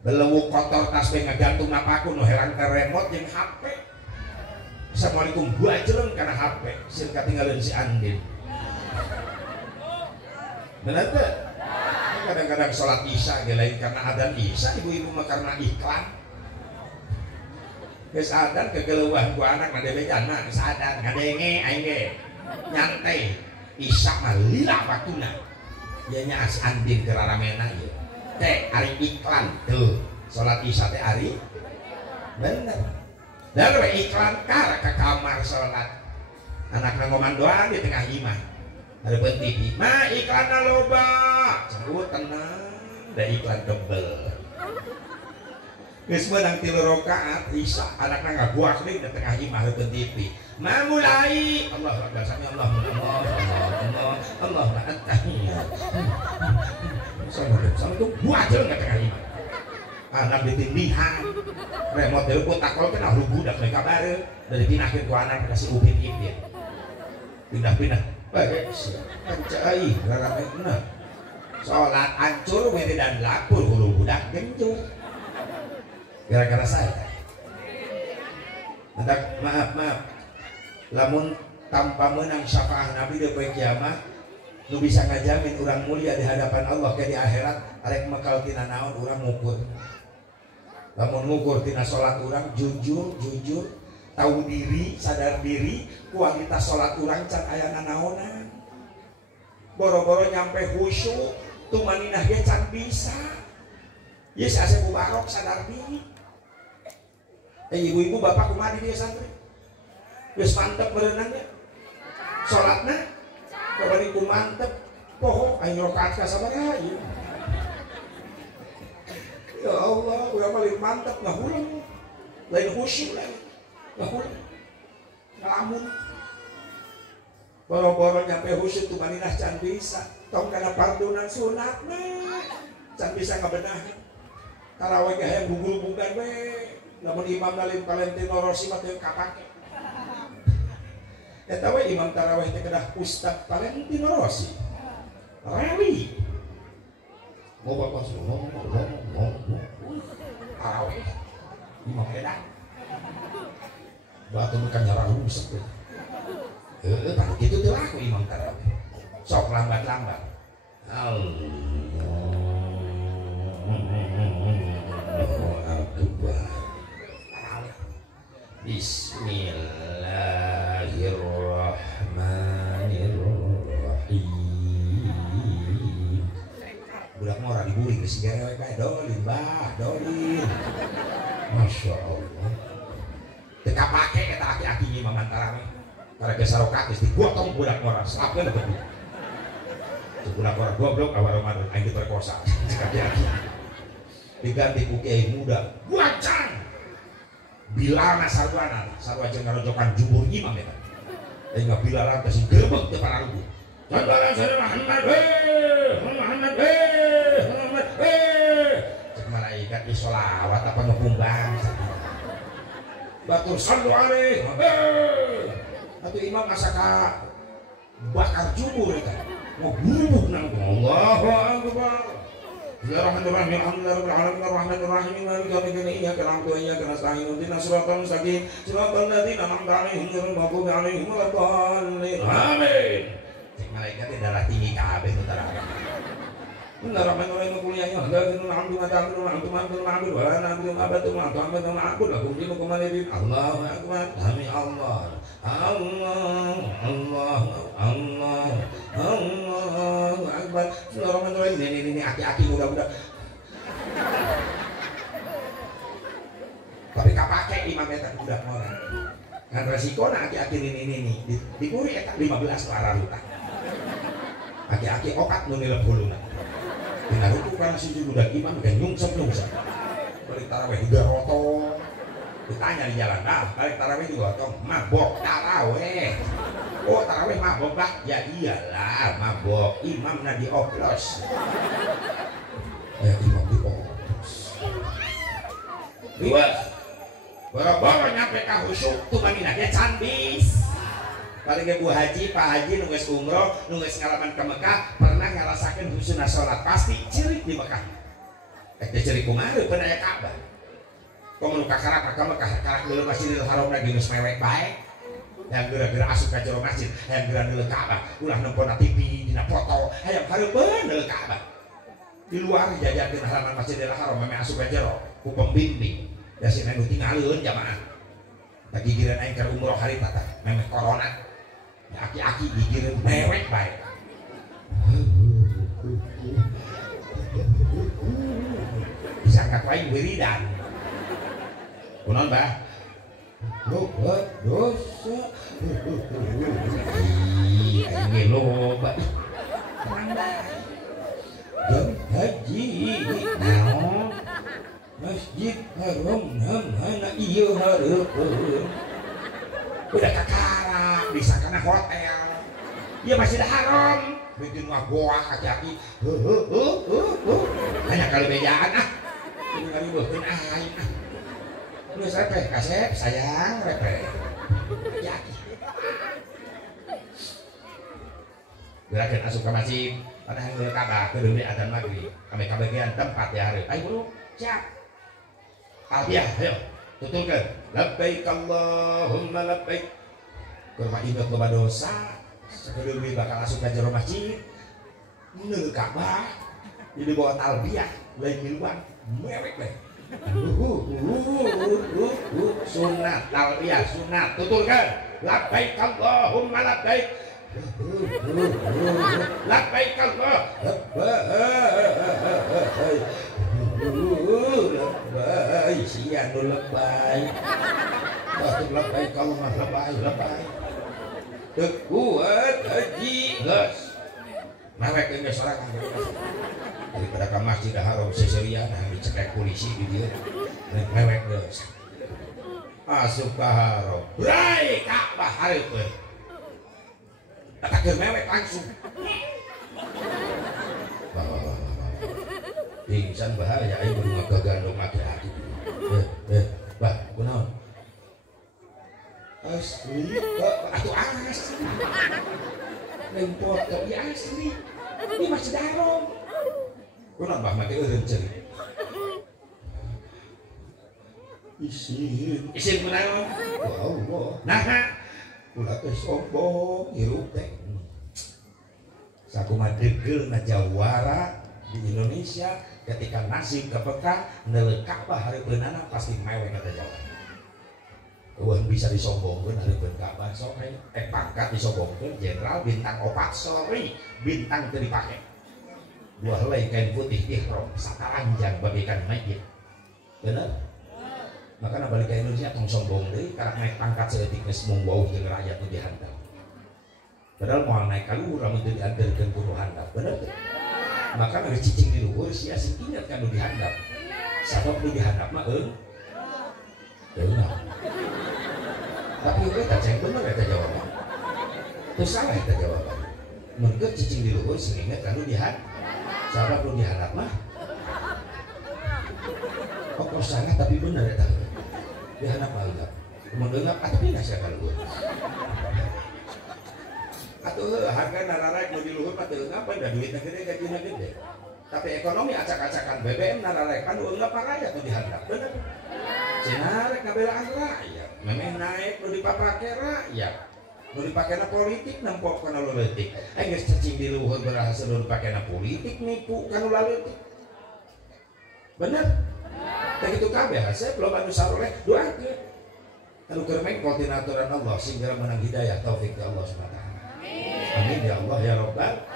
Belewuk kotor tasbih ngagantung napaku nu herang teh remote jeung HP. Assalamualaikum buajleung kana HP sieun katinggalieun si Andin. Bener teh? Kadang-kadang sholat isya lain karena adzan isya, ibu-ibu mah karena iklan. Geus adzan kegeleuhan ku anak ngadebe jana geus adzan ngadenge aing ge nyantai isya mah lila waktuna. Ieu nya as Andin keur ramena ieu. Teh ari iklan tuh. Sholat isya teh ari bener. Dan we iklan ka kamar sholat. Anakna ngomandoan di tengah imah. Hareupeun TV. Mah iklanna loba. Cengut tenang, da iklan tebel. Geus meunang 3 rakaat isya, anakna ngaguak deui di tengah imah hareupeun TV. Ma mulai Allahu Akbar sami Allahu attahiyat. Sama tuh buah aja nggak tengah imah. Anak ditindihan, remote telepon takol kena lu budak mereka baru dari pindahin ku anak kasih upin ipin. Pindah-pindah, baik pencai rame nah. Sholat hancur, wiri dan lapur, hulu budak genjur. Gara-gara saya. Maaf. Lamun tanpa menang syafaat Nabi di poe kiamat, nu bisa ngajamin urang mulia di hadapan Allah ke di akhirat, arek mekal tina naon urang ngukur. Lamun ngukur tina sholat urang jujur, tahu diri, sadar diri, kualitas sholat urang can aya nanaonan. Boro-boro nyampe khusyuk, tumaninah ge can bisa. Yes ase mubarok sadar diri. Ibu-ibu bapak kumaha di dia santri? Geus mantep berenangnya. Salatna kabari ku mantep. Poho aing rakaat ka sabaraha ieu? Ya Allah, urang paling mantep ngahulang. Lain khusyuk lain. Ngahulang. Ngalamun. Boro-boro nyampe khusyuk tumaninah can bisa. Tong kana pardunan sunat mah. Can bisa ngabenahan. Tarawih ge hayang gugul-gugan we. Namun Imam Nalim Valentino Rossi mah teu kapake. Eta we imam tarawih teh kedah Ustaz Valentino Rossi. Reli. Mau bapak suruh tarawih. Imam edan. Batu bukan nyarang rusak. Tapi kitu teu laku imam tarawih. Sok lambat-lambat. Bismillahirrahmanirrahim. Budak mora diburi ke sigara kayak dolin bah, dolin. Masya Allah. Teka pake kata aki-akinya Imam Tarawih. Karena kesarokat is digotong budak mora, selapkan dapat budak. Budak mora goblok awal Ramadan, aing diperkosa. Aki-aki. diganti ku kiai muda guacan bilana sarwana sarwajan ngarojokan jumur imam eta teh bilana teh si gerbek teh pararugu Muhammad Muhammad Muhammad cek malaikat isolawat apa ngepumbang batur sallu alaih atuh imam asaka bakar jumur eta mau buruk nang Allahu akbar Bismillahirrahmanirrahim alhamdulillahirabbil alamin arrahmanir rahim maliki yaumiddin iyyaka na'budu wa iyyaka nasta'in ihdinas siratal mustaqim siratal ladzina an'amta 'alaihim ghairil maghdubi 'alaihim waladdallin amin cek malaikat darah tinggi kabeh utara Bismillahirrahmanirrahim qul ya ayyuhalladzina amanu ma ta'budu ma antum ma'budun wa la na'budu ma ta'budu wa antum ma'budun lakum dinukum waliyadin Allahu akbar amin Allah Allah Allah Allah Allahu akbar Bismillahirrahmanirrahim ini aki-aki muda-muda tapi kapake imam eta budak orang kan resiko na aki-aki ini dikuri eta 15 lara ruta aki-aki okat nu nilep huluna dina ruku kan si budak imam udah nyungsep balik tarawih udah roto ditanya di jalan balik tarawih juga roto mabok tarawih oh tarawih mabok bah ya iyalah mabok imam na dioplos ya imam dioplos riwas boro-boro nyampe ka khusyuk tuh manina dia candis paling ke Bu Haji, Pak Haji nungguis umroh, nungguis ngalaman ke Mekah pernah ngerasakan husuna sholat pasti cirik di Mekah dia cirik kumaru pernah ya Ka'bah kok menuka karak ke Mekah karak dulu Masjidil Haram lagi nus mewek baik yang gara-gara asup ke jero masjid yang gara dulu Ka'bah ulah nempona TV dina foto hayang hareupeun dulu Ka'bah di luar jajan di halaman Masjidil Haram memang asup ke jero ku pembimbing ya si nenu tinggalin jamaah lagi gigiran aing ke umroh hari tata memang corona ya aki-aki gigiran mewek baik bisa ngakwain wiridan kunon bah dosa ini loba tenang baik jam haji naon Masjid Haram hana iya hareupeun udah kakarak bisa kana hotel ieu Masjid Haram bikin mah goa kaki-kaki hanya kalebejaan ini ngaribeukeun aing geus repeh kasep sayang repeh kaki gerakan asup ka masjid pada yang geuleuh Ka'bah keur deui adzan maghrib kami kabagian tempat ya hareup ayo buru siap Albiah, ayo, tutulkan. Labbaik Allahumma labbaik. Kurma ingat loba dosa. Sekedulwi bakal asup ka jero masjid. Neul Ka'bah. Di bawah talbiyah, lain miluan, mewek we. Sunat talbiyah, sunat. Tutulkan. Labbaik Allahumma labbaik. Labbaik Allah. Labbaik. Lebay, sian lu lebay. Batuk lebay, kalau mah lebay. Tekuat haji, gas. Mewek ini sorangan. Daripada ke Masjid Haram seserian, dicekek polisi di dia. Mewek gas. Asup ke Haram. Brai, Ka'bah hareupeun. Tatakeun mewek langsung. Pingsan bahaya aing kudu ngagandong laki-laki. Bah, kunaon? Asli, atuh asli. Lain foto ieu asli. Ini Masjid Haram. Kunaon bah make eureun ceuri. Isin kunaon? Allah. Nah, ulah teh sombong hirup teh. Sakumaha degeul na jawara di Indonesia ketika nasib ke Mekah neuleuh Ka'bah hareupeunana pasti mewek kata Jawa. Eueuh bisa disombongkeun hareupeun Ka'bah sore pangkat disombongkeun jenderal bintang 4 sore bintang teu dipake. Dua helai kain putih ihram sataranjang bagaikan mayit. Bener? Makanya balik ke Indonesia tong sombong deui karena naik pangkat saeutik geus mung wauh jeung rakyat nu dihandap. Padahal moal naik ka luhur lamun teu dianterkeun kudu handap. Bener teu? Maka ada cicing di luhur sia sing ingat kan nu dihandap sabab nu dihandap mah tapi kita cek bener eta jawaban terus salah eta jawaban mungkin cicing di luhur sing inget kan nu dihandap sabab nu dihandap mah kok salah tapi bener eta dihandap mah enggak mendengar atau pindah saya kalau atau harga nararek mau di luhur pada ngapa dah duitnya gede gajinya gede tapi ekonomi acak-acakan BBM nararek kan enggak paraya tuh dihandap bener sinarek ngabelaan rakyat memang naik mau dipapake rakyat mau dipakainya politik nempok kana leutik geus cacing di luhur berhasil mau dipakainya politik nipu kana leutik bener teh kitu kabeh hasil belum anu saroleh doakeun anu kermeng koordinatoran Allah sehingga menang hidayah taufik ya Allah SWT. Amin ya Allah ya Rabbal.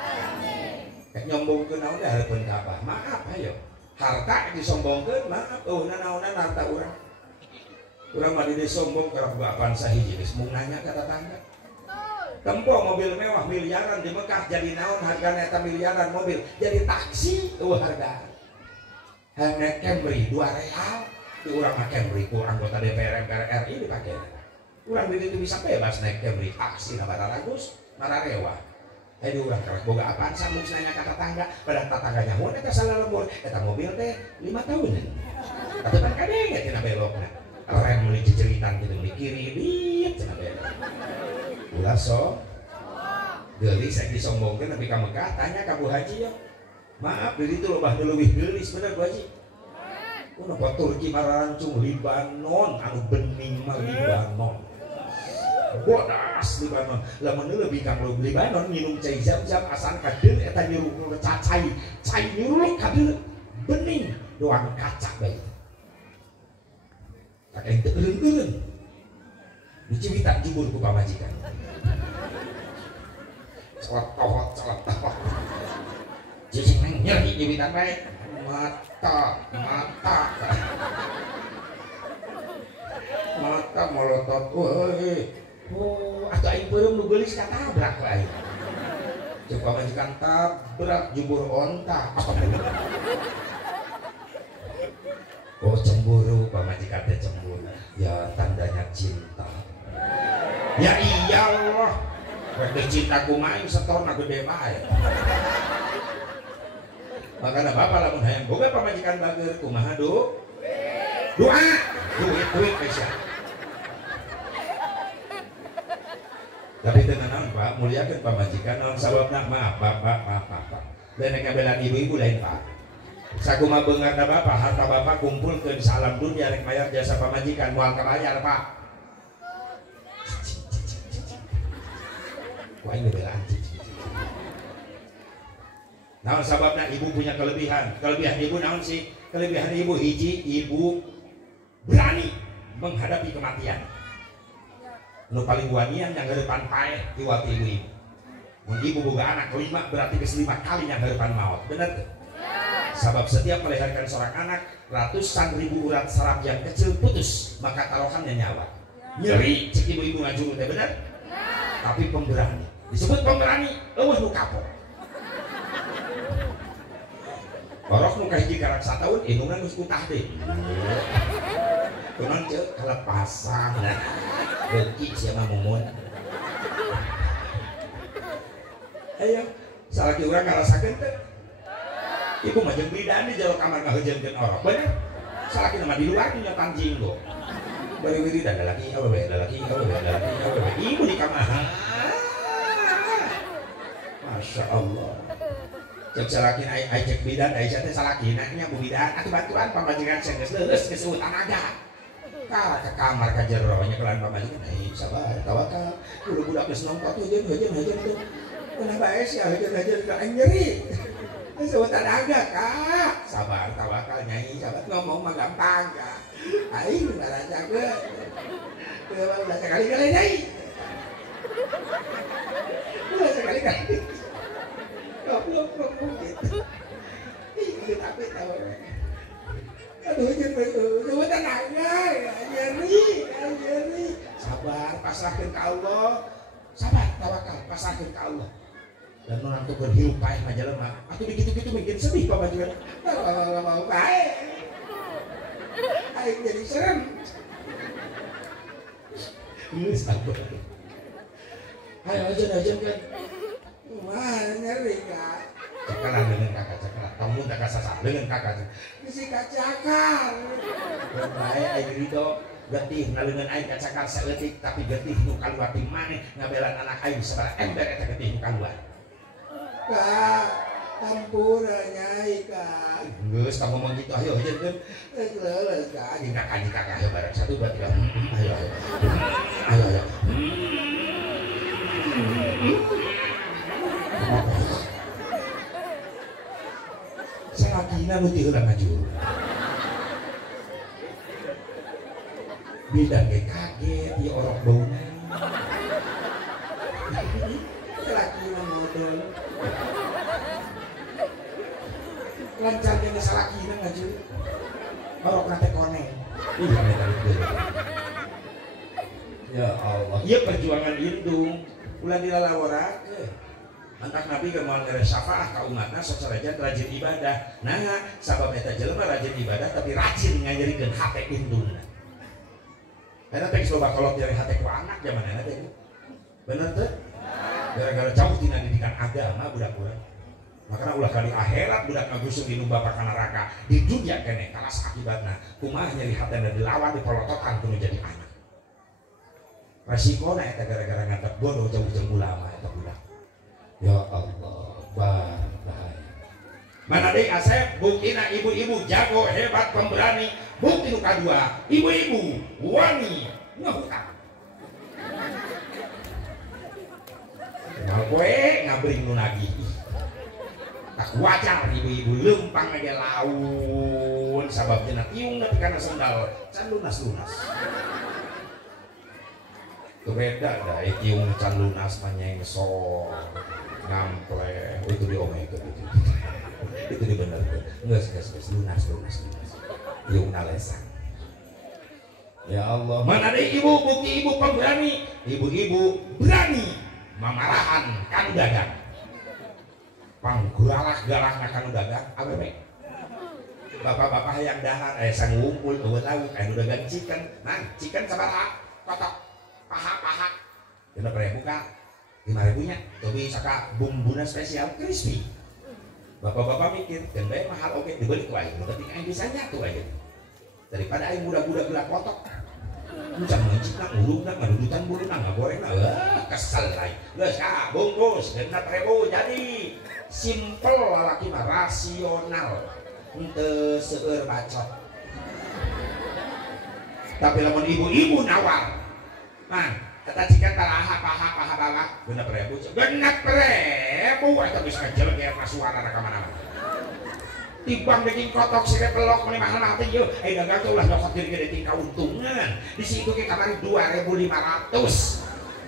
Kayak nyombongkeun naon teh hareupeun ka Abah. Maaf ayo. Harta disombongkeun maaf naon-naonan harta urang. Urang mah disombong karena bapaan sahiji geus mung nanya ka tetangga. Tempo mobil mewah miliaran di Mekah jadi naon hargana eta miliaran mobil jadi taksi harga. Hanya Camry 2 real. Di urang mah Camry ku anggota DPR MPR RI dipakai. Urang di itu bisa bebas naik Camry taksi na bararagus, mararewa. Di urang karek boga apaan sambung nanya ka tetangga, pada tetangganya mun eta salah lembur, eta mobil teh 5 tahun. Tapi kan kadenge tina belokna. Rem meuli ciceritan kitu meuli kiri liit cenah belok. Ulah so. Geulis saek disombongkeun nepi ka Mekah tanya ka Bu Haji ya. Maaf dari itu lobah leuwih geulis bener Bu Haji. Kenapa Turki marancung Libanon anu bening mah Libanon bodas Libanon lamun lebih kang Libanon minum cai zam-zam asan kadeul eta nyuruh cacai nyuruh kadeul bening doang kaca bae kakek teu euleun dicibita jubur ku pamajikan celot cicing neng nyeri cibitan bae mata molotot atau aing beureum nu geulis katabrak lain coba majikan tabrak jubur onta cemburu pamajikan teh cemburu ya tandanya cinta ya iyalah rek cinta kumaha setorna gede bae makanya bapak lamun hayang boga pamajikan bager kumaha doa duit Aisyah tapi tenanan Pak muliakeun pamajikan naon sababna maaf bapak lain kabelan ibu-ibu lain Pak sakumaha beungarna bapak harta bapak kumpulkeun salam dunya rek mayar jasa pamajikan moal kabayar Pak kuaing bebelaan naon sababna ibu punya kelebihan ibu naon sih kelebihan ibu hiji ibu berani menghadapi kematian nu paling wanian yang ngeurepan paeh iwat ibu mun ibu boga anak 5 berarti geus 5 kali yang ngeurepan maut bener teu sabab setiap melahirkan seorang anak ratusan ribu urat saraf yang kecil putus maka taruhannya nyawa nyeri cek ibu-ibu ngajung teh bener tapi pemberani disebut pemberani eueuh nu kapok borok nu kahiji karak satahun indungan geus kutah deh kunaon ceuk kalepasan beuki sia mah mumun ayo salaki urang ngarasakeun teh ibu mah jeung bidan di jero kamar ngaheujeunkeun orok bener salaki mah di luar nya tanjing go bari wiridan ada lagi ibu di kamar Masya Allah cek salakin ai cek bidan ai teh salakin nya bu bidan atuh baturan pamajikan geus leus geus tanaga ka kamar ka jero nya kelan pamajikan ai sabar tawakal kudu budak geus nongkot heujeun teh kenapa bae sia heujeun ka nyeri geus tanaga Kak sabar tawakal nyai sabar ngomong mah gampang ka aing ngarajakeun teu ulah sekali-kali nyai ulah sekali-kali goblok gitu. Ih, tapi tahu. Aduh, jangan tenaga, nyeri. Sabar, pasrahkeun ka Allah. Sabar, tawakal, pasrahkeun ka Allah. Dan orang tuh berhirup paeh mah jelema. Atuh dikitu-kitu mungkin sedih pamajikan. Mau bae. aing jadi serem. Geus sabar. Ayo aja kan. Wah, nyeri Kak. Cakaran dengan kakak cakaran. Kamu tak kasar dengan kakak. Si kacakar. Bae aing rido getih naleungeun aing kacakar saeutik tapi getih nu kaluar ti maneh ngabelan anak aing sabaraha ember eta getih nu kaluar. Kak, hampura Nyai Kak. Geus kamu ngomong gitu ayo jeung leuleus Kak. Jeung kakak ayo bareng 1 2 3. Ayo. Salakina nu teu heula maju. Bidang ge kaget di orok bauna. Salakina modal. Lancar kene salakina ngaju. Orok nate koneng. Ih eta teh. Ya Allah. Ieu perjuangan indung. Ulah dilalaworakeun. Antak Nabi ke moal ngere syafaah ka umatna sok sarajan rajin ibadah. Nah, sabab eta jelema rajin ibadah tapi rajin ngajarikeun hate indungna. Eta teh loba kolot dari hate ku anak zamanna teh. Bener teh? Gara-gara jauh tina didikan agama budak urang. Makana ulah kali akhirat budak ngagusung di bapa ka neraka. Di dunya keneh kalas akibatna. Kumaha nyeri hatena dilawan dipolotokan kudu jadi anak. Resiko eta gara-gara ngantek bodoh jauh-jauh ulama eta budak. Ya Allah, bahaya. Mana deui Asep buktina ibu-ibu jago hebat pemberani. Bukti nu kadua, ibu-ibu wani ngahutang. Mal koe ngabring nu nagih. Tak wajar ibu-ibu leumpang ge laun sabab cenah tiung nepi kana sendal can lunas-lunas. Itu beda dah, tiung can lunas panyengsor ngample itu diomekeun itu dibenerkeun geus lunas tiung nalesan. Ya Allah, mana ada ibu bukti ibu pemberani, ibu-ibu berani mamarahan kanu dagang pangguralah-galahna kanu dagang awewe bapak-bapak yang dahar sang ngumpul eueuh lauk anu dagang chicken chicken sabaraha kotok paha 5.000 Kak 5.000 nya tapi saka bumbuna spesial crispy. Bapak-bapak mikir dan bae mahal oke dibeli ku aing nu penting aing bisa nyatu aja daripada aing budak-budak gelak kotok Ucap mencipta ulungna ngadudutan buluna ngagorengna kesel lain geus Kak bungkus 6.000 jadi simple lalaki mah rasional henteu seueur bacot tapi lamun ibu-ibu nawar man kata cikan talaha paha bawah 6.000 eta geus kajelger suara ka mana-mana timbang daging kotok sire pelok meni mahal teh yeuh dagang teh ulah nyokot diri gede tingkah untungan di situ ke kamari 2.500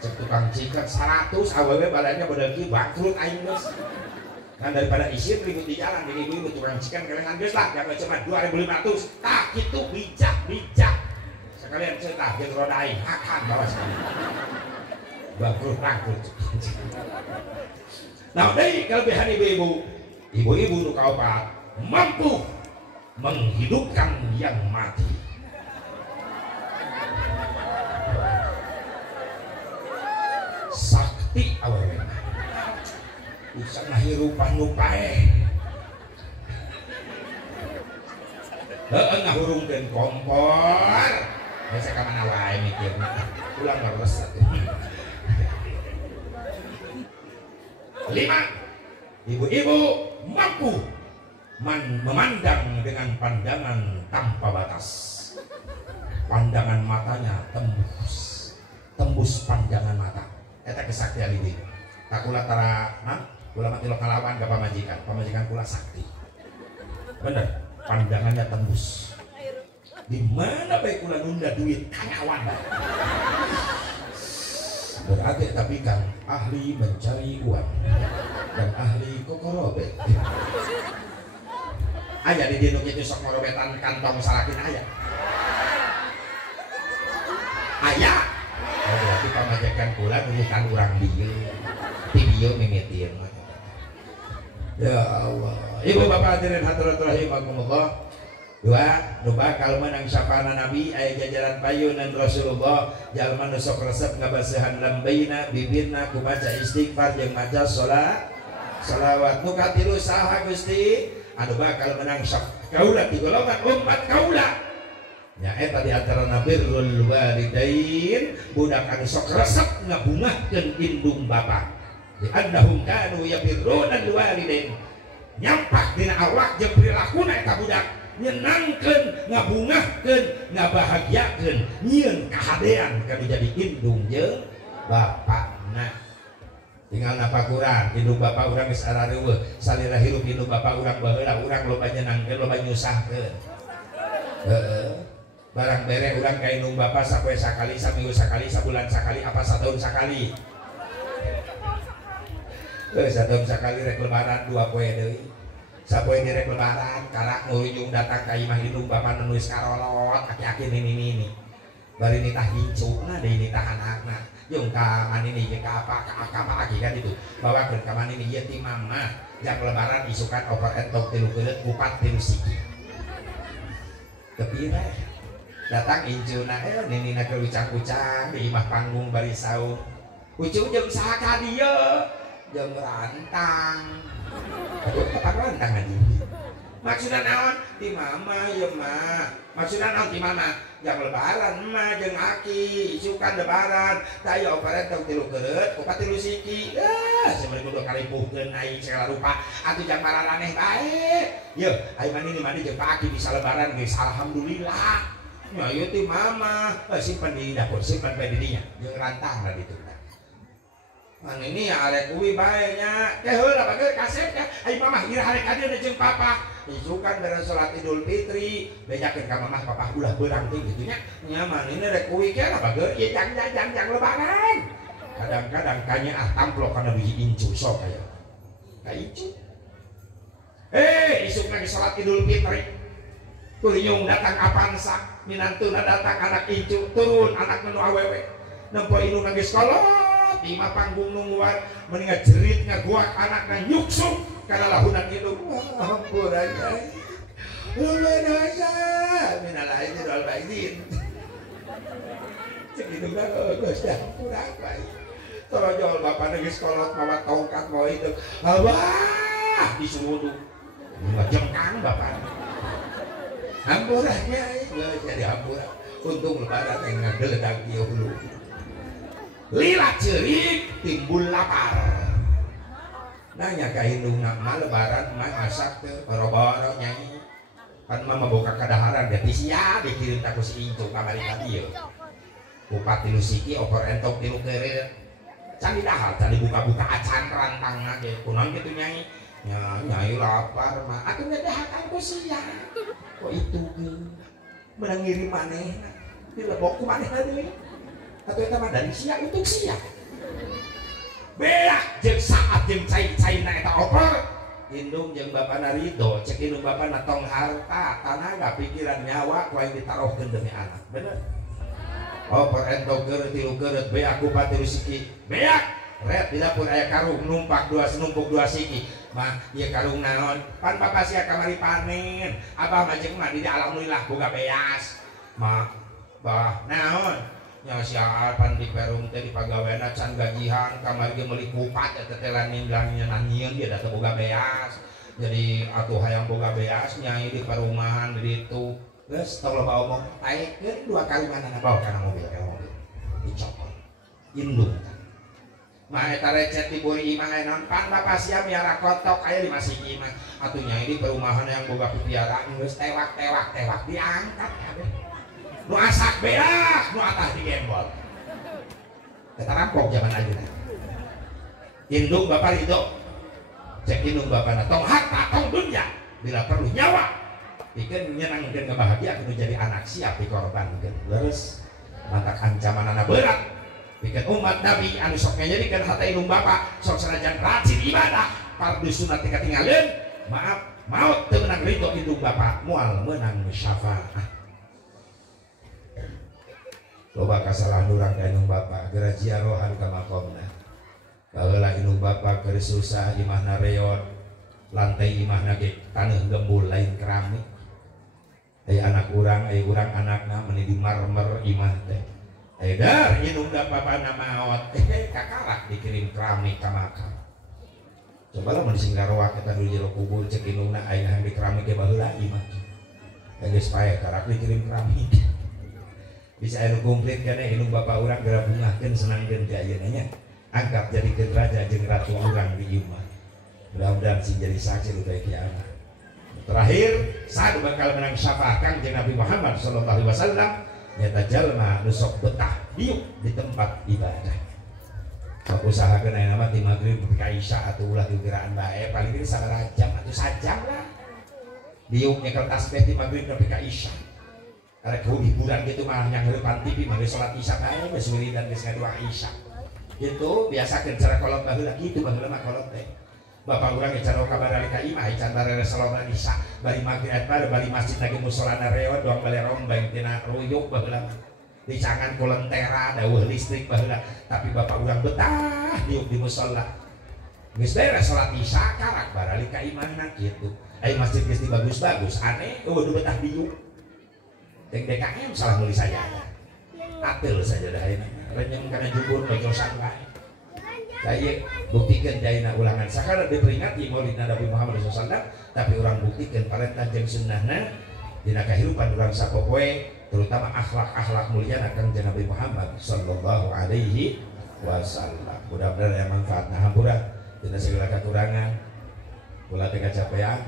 cek tukang cikan 100 awewe balanya badagi bangkrut aing geus kan daripada isin ribut di jalan jadi ibu-ibu tukang cikan kelengan geus lah yang cuma 2.500 tah kitu bijak sekalian ceutah jeung roda aing hakan bawa sekali bangkrut nah deui kelebihan ibu-ibu nu kaopat mampu menghidupkan yang mati. Sakti awewe bisa ngahirupan nu paeh. Heueuh ngahurungkeun kompor. Geus ka mana wae mikirna. Ulang leres atuh. 5. Ibu-ibu mampu memandang dengan pandangan tanpa batas. Pandangan matanya tembus pandangan mata. Eta kesaktian ini. Tak kula tara kula mati lo kalawan ka pamajikan kula sakti. Bener, pandangannya tembus. Di mana bae kula nunda duit kanyawan. Berarti tapi kan ahli mencari uang dan ahli kokorobe. Aya di dinu kitu sok ngorobetan kantong salakin aya. Aya. Oh, berarti pamajikan kula nulikan urang dieu. Ti dieu mimitir mah. Ya Allah. Ibu bapak hadirin hadratul rahimakumullah. dua nu bakal menang syafaana Nabi aya jajaran payunan Rasulullah jalma nu sok resep ngabasehan lambaina bibirna ku maca istighfar jeung maca shalawat nu katilu saha Gusti anu bakal menang kaula di golongan umat kaula nya eta di antara birrul walidain budak anu sok resep ngabungahkeun indung bapa di annahum kanu yabirruna walidain nyampah dina awak jeung perilakunna eta budak nyenangkeun ngabungahkeun ngabahagiakeun nyieun kahadean kanu jadi indung jeung bapana tinggal napa kurang indung bapa urang geus arareueuh salira hirup indung bapa urang baheula urang loba nyenangkeun loba nyusahkeun barang bere urang ka indung bapa sapoe sakali saminggu sakali sabulan sakali apa satahun sakali satahun sakali rek lebaran 2 poe deui sapoe direk lebaran karak nurujung datang ka imah indung bapa nulis karolot aki-aki nini bari nitah hincuna deui nitah anakna jeung ka manini jeung ka apa lagi kan itu bawakeun ka manini ieu ti mama jang lebaran isukan oper entok 3 keuleut 4 siki tepira datang incuna ninina kelucang-kucang di imah panggung bari saung ucung jeung saha ka dieu jeung rantang apa rantang aja maksudnya naon di mama ya mah maksudnya naon di mama yang lebaran mah jeung aki isukan lebaran taya operet tong 3 keuleut ku 3 siki seumur kudu kalipuhkeun aing segala rupa atuh jang mararaneh bae yeuh aing mani jeung Pak Aki bisa lebaran geus alhamdulillah nya ieu ti mama simpen di dapur simpen bae di dinya jeung rantang lah ditu man ini ya arek kuwi bae nya teh heula bageus kasep teh ai mamah ieu harek ka dieu jeung papa isukan beres salat Idul Fitri bejakeun ka mamah papa ulah beurang teh kitu nya nya man ini rek kuwi ke lah bageus ieu jang lebaran kadang-kadang kanya tamplok kana biji incu sok aya ka incu isuk lagi salat Idul Fitri kulinyung datang Avanza minantuna datang anak incu turun anak nu awewe nempo indung geus kolot di imah panggung nungguan mendingan jerit ngaguak anakna nyuksuk karena lahunan indung ampun aja lu dosa minal aidin wal faizin cek itu kan geus ampun apa torojol bapana geus kolot mawa tongkat mawa itu abah disuruh tuh jengkang bapak hamburahnya geus jadi hamburah untung lebaran yang ngageledag ieu hulu lila ceurik timbul lapar nanya ka indung mah lebaran mah masak teh boro-boro nyai pan mah boga kadaharan da sia dikirim ka ku si incu kamari ka dieu ku 3 siki opor entok 3 keureut can didahar can dibuka-buka acan rantangna ge kunaon kitu nyai nyai lapar mah atuh ngedahakan ku sia kok itu ge menang ngirim manehna dilebok ku manehna deui atau eta mah dari sia untuk sia beak jeung saat jeung cai-caina eta opor indung jeung bapana ridho cek indung bapana tong harta tanaga pikiran nyawa ku aing ditarohkeun demi anak bener opor entok keureut 3 keureut beak ku 3 siki beak red di dapur aya karung numpuk 2 siki mah ieu karung naon pan papa sia kamari panen abah mah jeung mah di alhamdulillah boga beas mah bah naon nya sia pan di perung teh di pagaweana can gajihan kamari ge meuli kupat eta teh lain ninggalnya nanyieun dia da teu boga beas jadi atuh hayang boga beas nyai di perumahan di ditu geus tong loba omong taekeun 2 kali manana bawa kana mobil dicopot indung mah eta recet di buri imah naon pan bapak sia miara kotok aya di masigi mah atuh nyai di perumahan yang boga pipiaraan geus tewak diangkat kabeh nu asak beak nu atah digembol eta rampok zaman ayeuna indung bapak ridho cek indung bapana tong harta tong dunya bila perlu nyawa pikeun nyenangkeun ngabahagia kudu jadi anak siap dikorbankeun leres mantak ancamanana berat pikeun umat nabi anu sok ngajadikeun harta indung bapa sok sanajan rajin ibadah fardu sunat katinggalieun maaf maot teu meunang ridho indung bapa moal meunang syafaat loba kasalahan urang ka indung bapa geura ziarahan ka makomna baheula indung bapa keur susah imahna reot lantai imahna ge taneuh gembul lain keramik anak urang anakna meni di marmer imah teh dar inung da papa namaot kakarak dikirim keramik ka makam coba lah mun singgarwa kita dulu jero kubur cek inungna aya yang di keramik ge baheula imah geus pae karak dikirim keramik bisa anu komplit kana inung bapak urang geura bungahkeun senangkeun ka ayeuna nya angkat jadikeun raja jeung ratu urang di imah mudah-mudahan sing jadi saksi di kiamat. Terakhir saat bakal menang syafaat Kangjeng Nabi Muhammad sallallahu alaihi wasallam nyata jalma nu sok betah diuk di tempat ibadah. Aku usahakeun aya nama ti magrib ka isya atuh ulah digeuraan bae paling ini sabaraha jam atuh sajam lah. Diuk nyekel tasbih ti magrib nepi ka isya. Karek hiburan gitu mah nyangeurepan TV mah salat isya bae geus wiridan geus ngadua isya. Gitu biasakeun cara kolot baheula kitu baheula mah kolot teh. Bapak urang cara kabar dari ka imah can barere salat isya bari magrib bari masjid lagi musolana reot doang bali rombeng tina ruyuk baheula dicangan ku lentera dawuh listrik baheula tapi bapak urang betah diuk di musola geus beres salat isya karak barali ka imahna kitu ai masjid geus bagus-bagus aneh eueuh betah diuk teng DKM salah nulis saja atel saja dah ayeuna renyem kana jubur mejosan wae saya buktikan jaina ulangan sakala diperingati maulid Nabi Muhammad SAW tapi orang buktikan parentah jeung sunnahna dina kahirupan urang sapopoe terutama akhlak-akhlak mulia akan Nabi Muhammad sallallahu alaihi wasallam. Mudah-mudahan aya manfaatna hampura dina segala kekurangan ulah teh kacapean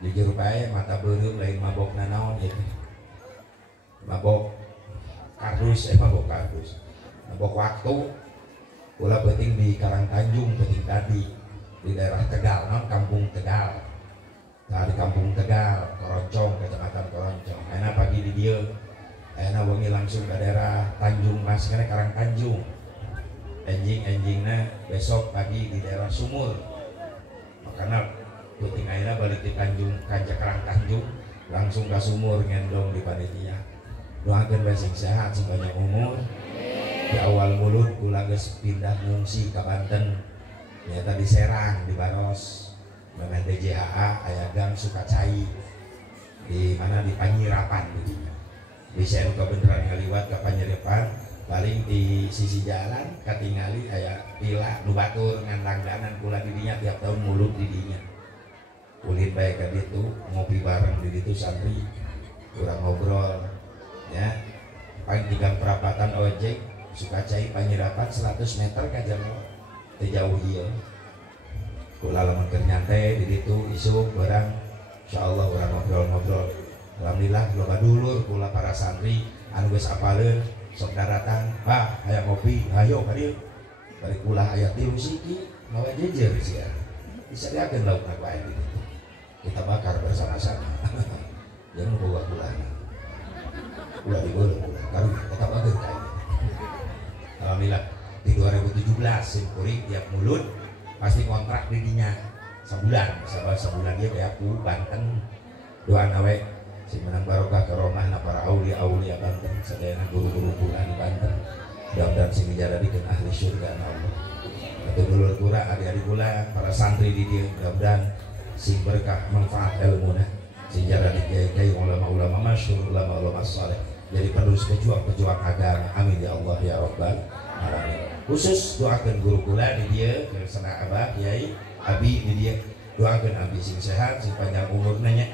jujur bae mata beureum lain mabokna naon ieu mabok kardus mabok waktu ulah penting di Karang Tanjung penting tadi di daerah Tegal kampung Tegal nah di kampung Tegal Koroncong kecamatan Koroncong enak pagi di dia enak wengi langsung ke daerah Tanjung Mas karena Karang Tanjung enjingna besok pagi di daerah Sumur makanya penting akhirnya balik di Tanjung Kanca Karang Tanjung langsung ke Sumur ngendong di panitia doakan basing sehat sebanyak umur di awal mulut kula geus pindah ngungsi ka Banten nyata di Serang di Baros mana DJHA aya gang Sukacai di mana di Panyirapan gitu bisa nu kebenaran ngaliwat ka Panyirapan paling di sisi jalan katingali aya pila nu batur ngan langganan kula di dinya tiap tahun mulut di dinya ulin bae ka ditu ngopi bareng di ditu santri urang ngobrol ya paling tiga perapatan ojek Sukacai Panyirapan 100 meter ka jauh teh jauh ieu kula lamun keur nyantai di ditu isuk barang insyaallah urang ngobrol-ngobrol alhamdulillah loba dulur kula para santri anu geus apaleun sok daratan Pak aya kopi hayo ka dieu bari kula aya 3 siki mawa jejer sia bisa diakeun laukna bae di ditu kita bakar bersama-sama jangan bawa kula digoreng karu tetap ageun ka alhamdulillah di 2017 simkuring tiap mulut pasti kontrak dirinya sebulan dia kayak aku Banten doa nawe si menang barokah ke rumah na para aulia Banten sedaya guru-guru kula di Banten mudah-mudahan sing dijadikan ahli surga na Allah atau dulur kura adik-adik kula para santri di dia mudah-mudahan sing berkah manfaat ilmu sing jadi kiai ulama-ulama masyhur ulama-ulama saleh jadi penerus pejuang agama amin ya Allah ya Rabbal alamin khusus doakan guru kula di dia kersana abah kiai abi di dia doakan abi sing sehat sing panjang umurna nya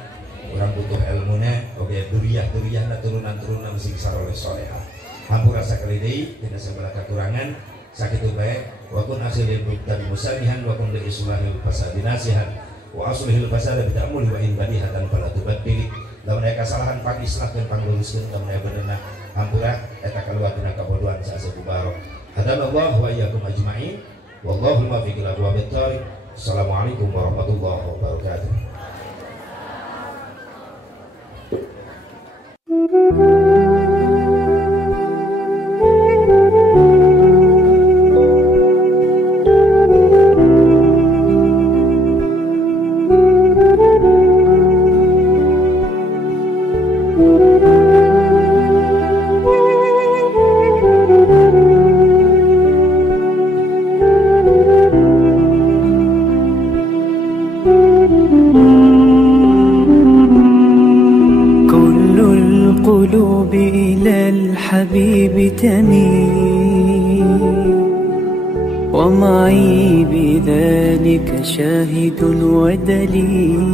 urang butuh ilmuna oge duriyah-duriyahna turunan-turunan sing saroleh salehah hampura sakali deui tina sabaraha kekurangan sakitu bae wa kun asilil dari musabihan wa kun li islahil fasadi nasihan wa aslihil fasada bi ta'muli wa in badihatan fala tubaddili lamun aya kasalahan pang islahkeun pang luruskeun lamun aya benerna hampura eta kaluar tina kabodohan saasa kubarok hadanallahu wa iyyakum ajmain wallahu muwaffiq ila aqwamit thoriq assalamualaikum warahmatullahi wabarakatuh. Thank you. الحبيب تميل ومعي بذلك شاهد ودليل.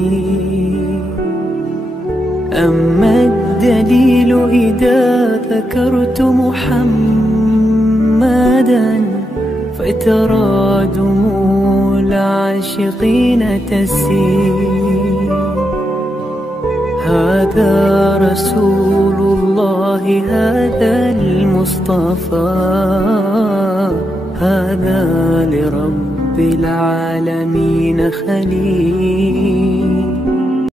أما الدليل إذا ذكرت محمدا فترى دموع العاشقين تسيل. هذا رسول الله، هذا المصطفى، هذا لرب العالمين خليل.